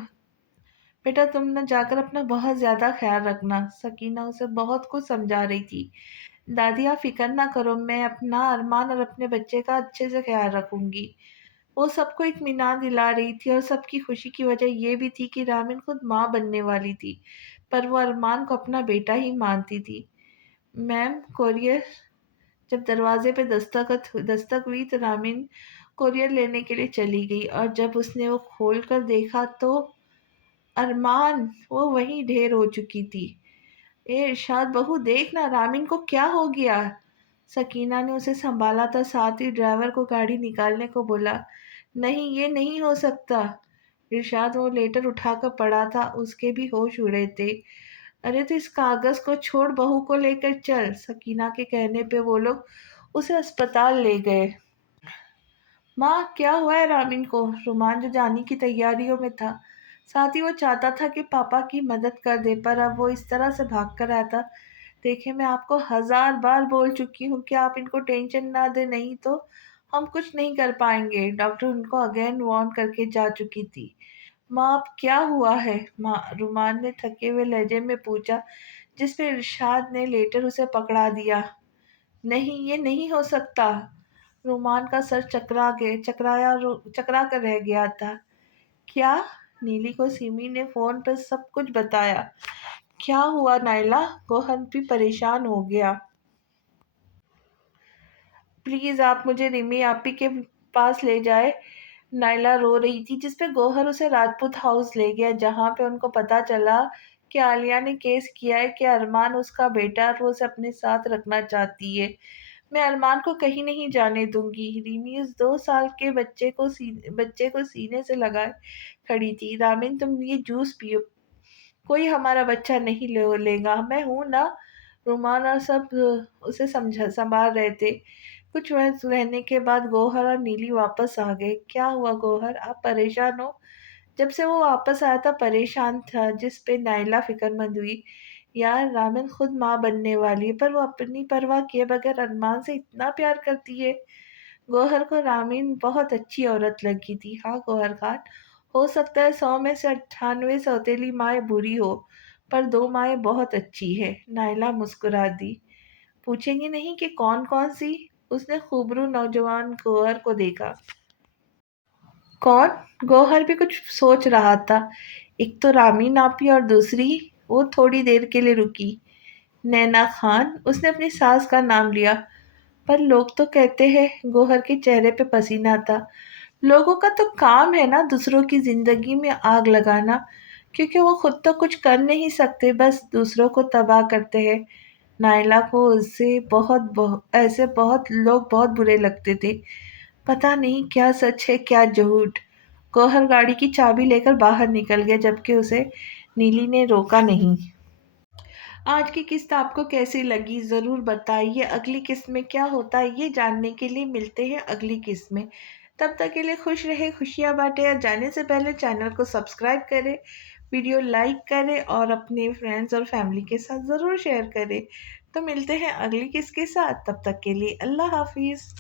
بیٹا تم نہ جا کر اپنا بہت زیادہ خیال رکھنا، سکینہ اسے بہت کچھ سمجھا رہی تھی۔ دادی آپ فکر نہ کرو، میں اپنا ارمان اور اپنے بچے کا اچھے سے خیال رکھوں گی۔ وہ سب کو اطمینان دلا رہی تھی اور سب کی خوشی کی وجہ یہ بھی تھی کہ رامین خود ماں بننے والی تھی، پر وہ ارمان کو اپنا بیٹا ہی مانتی تھی۔ میم کوریئر۔ جب دروازے پہ دستک ہوئی تو رامین کوریئر لینے کے لیے چلی گئی، اور جب اس نے وہ کھول کر دیکھا تو ارمان وہ وہیں ڈھیر ہو چکی تھی۔ اے ارشاد بہو دیکھنا رامین کو کیا ہو گیا۔ سکینہ نے اسے سنبھالا تھا، ساتھ ہی ڈرائیور کو گاڑی نکالنے کو بولا۔ نہیں یہ نہیں ہو سکتا۔ ارشاد وہ لیٹر اٹھا کر پڑا تھا، اس کے بھی ہوش اڑے تھے۔ ارے تو اس کاغذ کو چھوڑ، بہو کو لے کر چل۔ سکینہ کے کہنے پہ وہ لوگ اسے اسپتال لے گئے۔ ماں کیا ہوا ہے رامین کو؟ رومان جو جانے کی تیاریوں میں تھا، ساتھ ہی وہ چاہتا تھا کہ پاپا کی مدد کر دے، پر اب وہ اس طرح سے بھاگ کر آیا تھا۔ دیکھیں میں آپ کو 1000 بار بول چکی ہوں کہ آپ ان کو ٹینشن نہ دیں، نہیں تو ہم کچھ نہیں کر پائیں گے۔ ڈاکٹر ان کو اگین وارن کر کے جا چکی تھی۔ ماں اب کیا ہوا ہے؟ رومان نے تھکے ہوئے لہجے میں پوچھا، جس پہ ارشاد نے لیٹر اسے پکڑا دیا۔ نہیں یہ نہیں ہو سکتا۔ رومان کا سر چکرا کر رہ گیا تھا۔ کیا؟ نیلی کو سیمی نے فون پر سب کچھ بتایا۔ کیا ہوا نائلہ؟ گوہر بھی پریشان ہو گیا۔ پلیز آپ مجھے ریمی آپی کے پاس لے جائے، نائلہ رو رہی تھی، جس پہ گوہر اسے راجپوت ہاؤس لے گیا، جہاں پہ ان کو پتا چلا کہ عالیہ نے کیس کیا ہے کہ ارمان اس کا بیٹا اور وہ اسے اپنے ساتھ رکھنا چاہتی ہے۔ میں ارمان کو کہیں نہیں جانے دوں گی۔ ریمی اس 2 سال کے بچے کو سینے سے لگائے کھڑی تھی۔ رامین تم یہ جوس پیو، کوئی ہمارا بچہ نہیں لے گا، میں ہوں نا۔ رومان اور سب اسے سنبھال رہے تھے۔ کچھ وقت رہنے کے بعد گوہر اور نیلی واپس آ گئے۔ کیا ہوا گوہر، آپ پریشان ہو؟ جب سے وہ واپس آیا تھا پریشان تھا، جس پہ نائلہ فکر مند ہوئی۔ یار رامین خود ماں بننے والی ہے، پر وہ اپنی پرواہ کیے بغیر ارمان سے اتنا پیار کرتی ہے۔ گوہر کو رامین بہت اچھی عورت لگی تھی۔ ہاں گوہر خان، ہو سکتا ہے 100 میں سے 98 سوتیلی مائیں بری ہو، پر 2 مائیں بہت اچھی ہے۔ نائلہ مسکرا دی۔ پوچھیں گی نہیں کہ کون کون سی؟ اس نے خوبرو نوجوان گوہر کو دیکھا۔ کون؟ گوہر بھی کچھ سوچ رہا تھا۔ ایک تو رامین آپی اور دوسری… وہ تھوڑی دیر کے لیے رکی۔ نینا خان، اس نے اپنی ساس کا نام لیا۔ پر لوگ تو کہتے ہیں… گوہر کے چہرے پہ پسینہ تھا۔ لوگوں کا تو کام ہے نا دوسروں کی زندگی میں آگ لگانا، کیونکہ وہ خود تو کچھ کر نہیں سکتے، بس دوسروں کو تباہ کرتے ہیں۔ نائلہ کو ایسے بہت لوگ بہت برے لگتے تھے، پتہ نہیں کیا سچ ہے کیا جھوٹ۔ گوہر گاڑی کی چابی لے کر باہر نکل گیا، جبکہ اسے نیلی نے روکا نہیں۔ آج کی قسط آپ کو کیسی لگی ضرور بتائیے۔ اگلی قسط میں کیا ہوتا ہے یہ جاننے کے لیے ملتے ہیں اگلی قسط میں۔ تب تک کے لیے خوش رہے، خوشیاں بانٹے، اور جانے سے پہلے چینل کو سبسکرائب کریں، ویڈیو لائک کریں اور اپنے فرینڈز اور فیملی کے ساتھ ضرور شیئر کریں۔ تو ملتے ہیں اگلی قسط کے ساتھ، تب تک کے لیے اللہ حافظ۔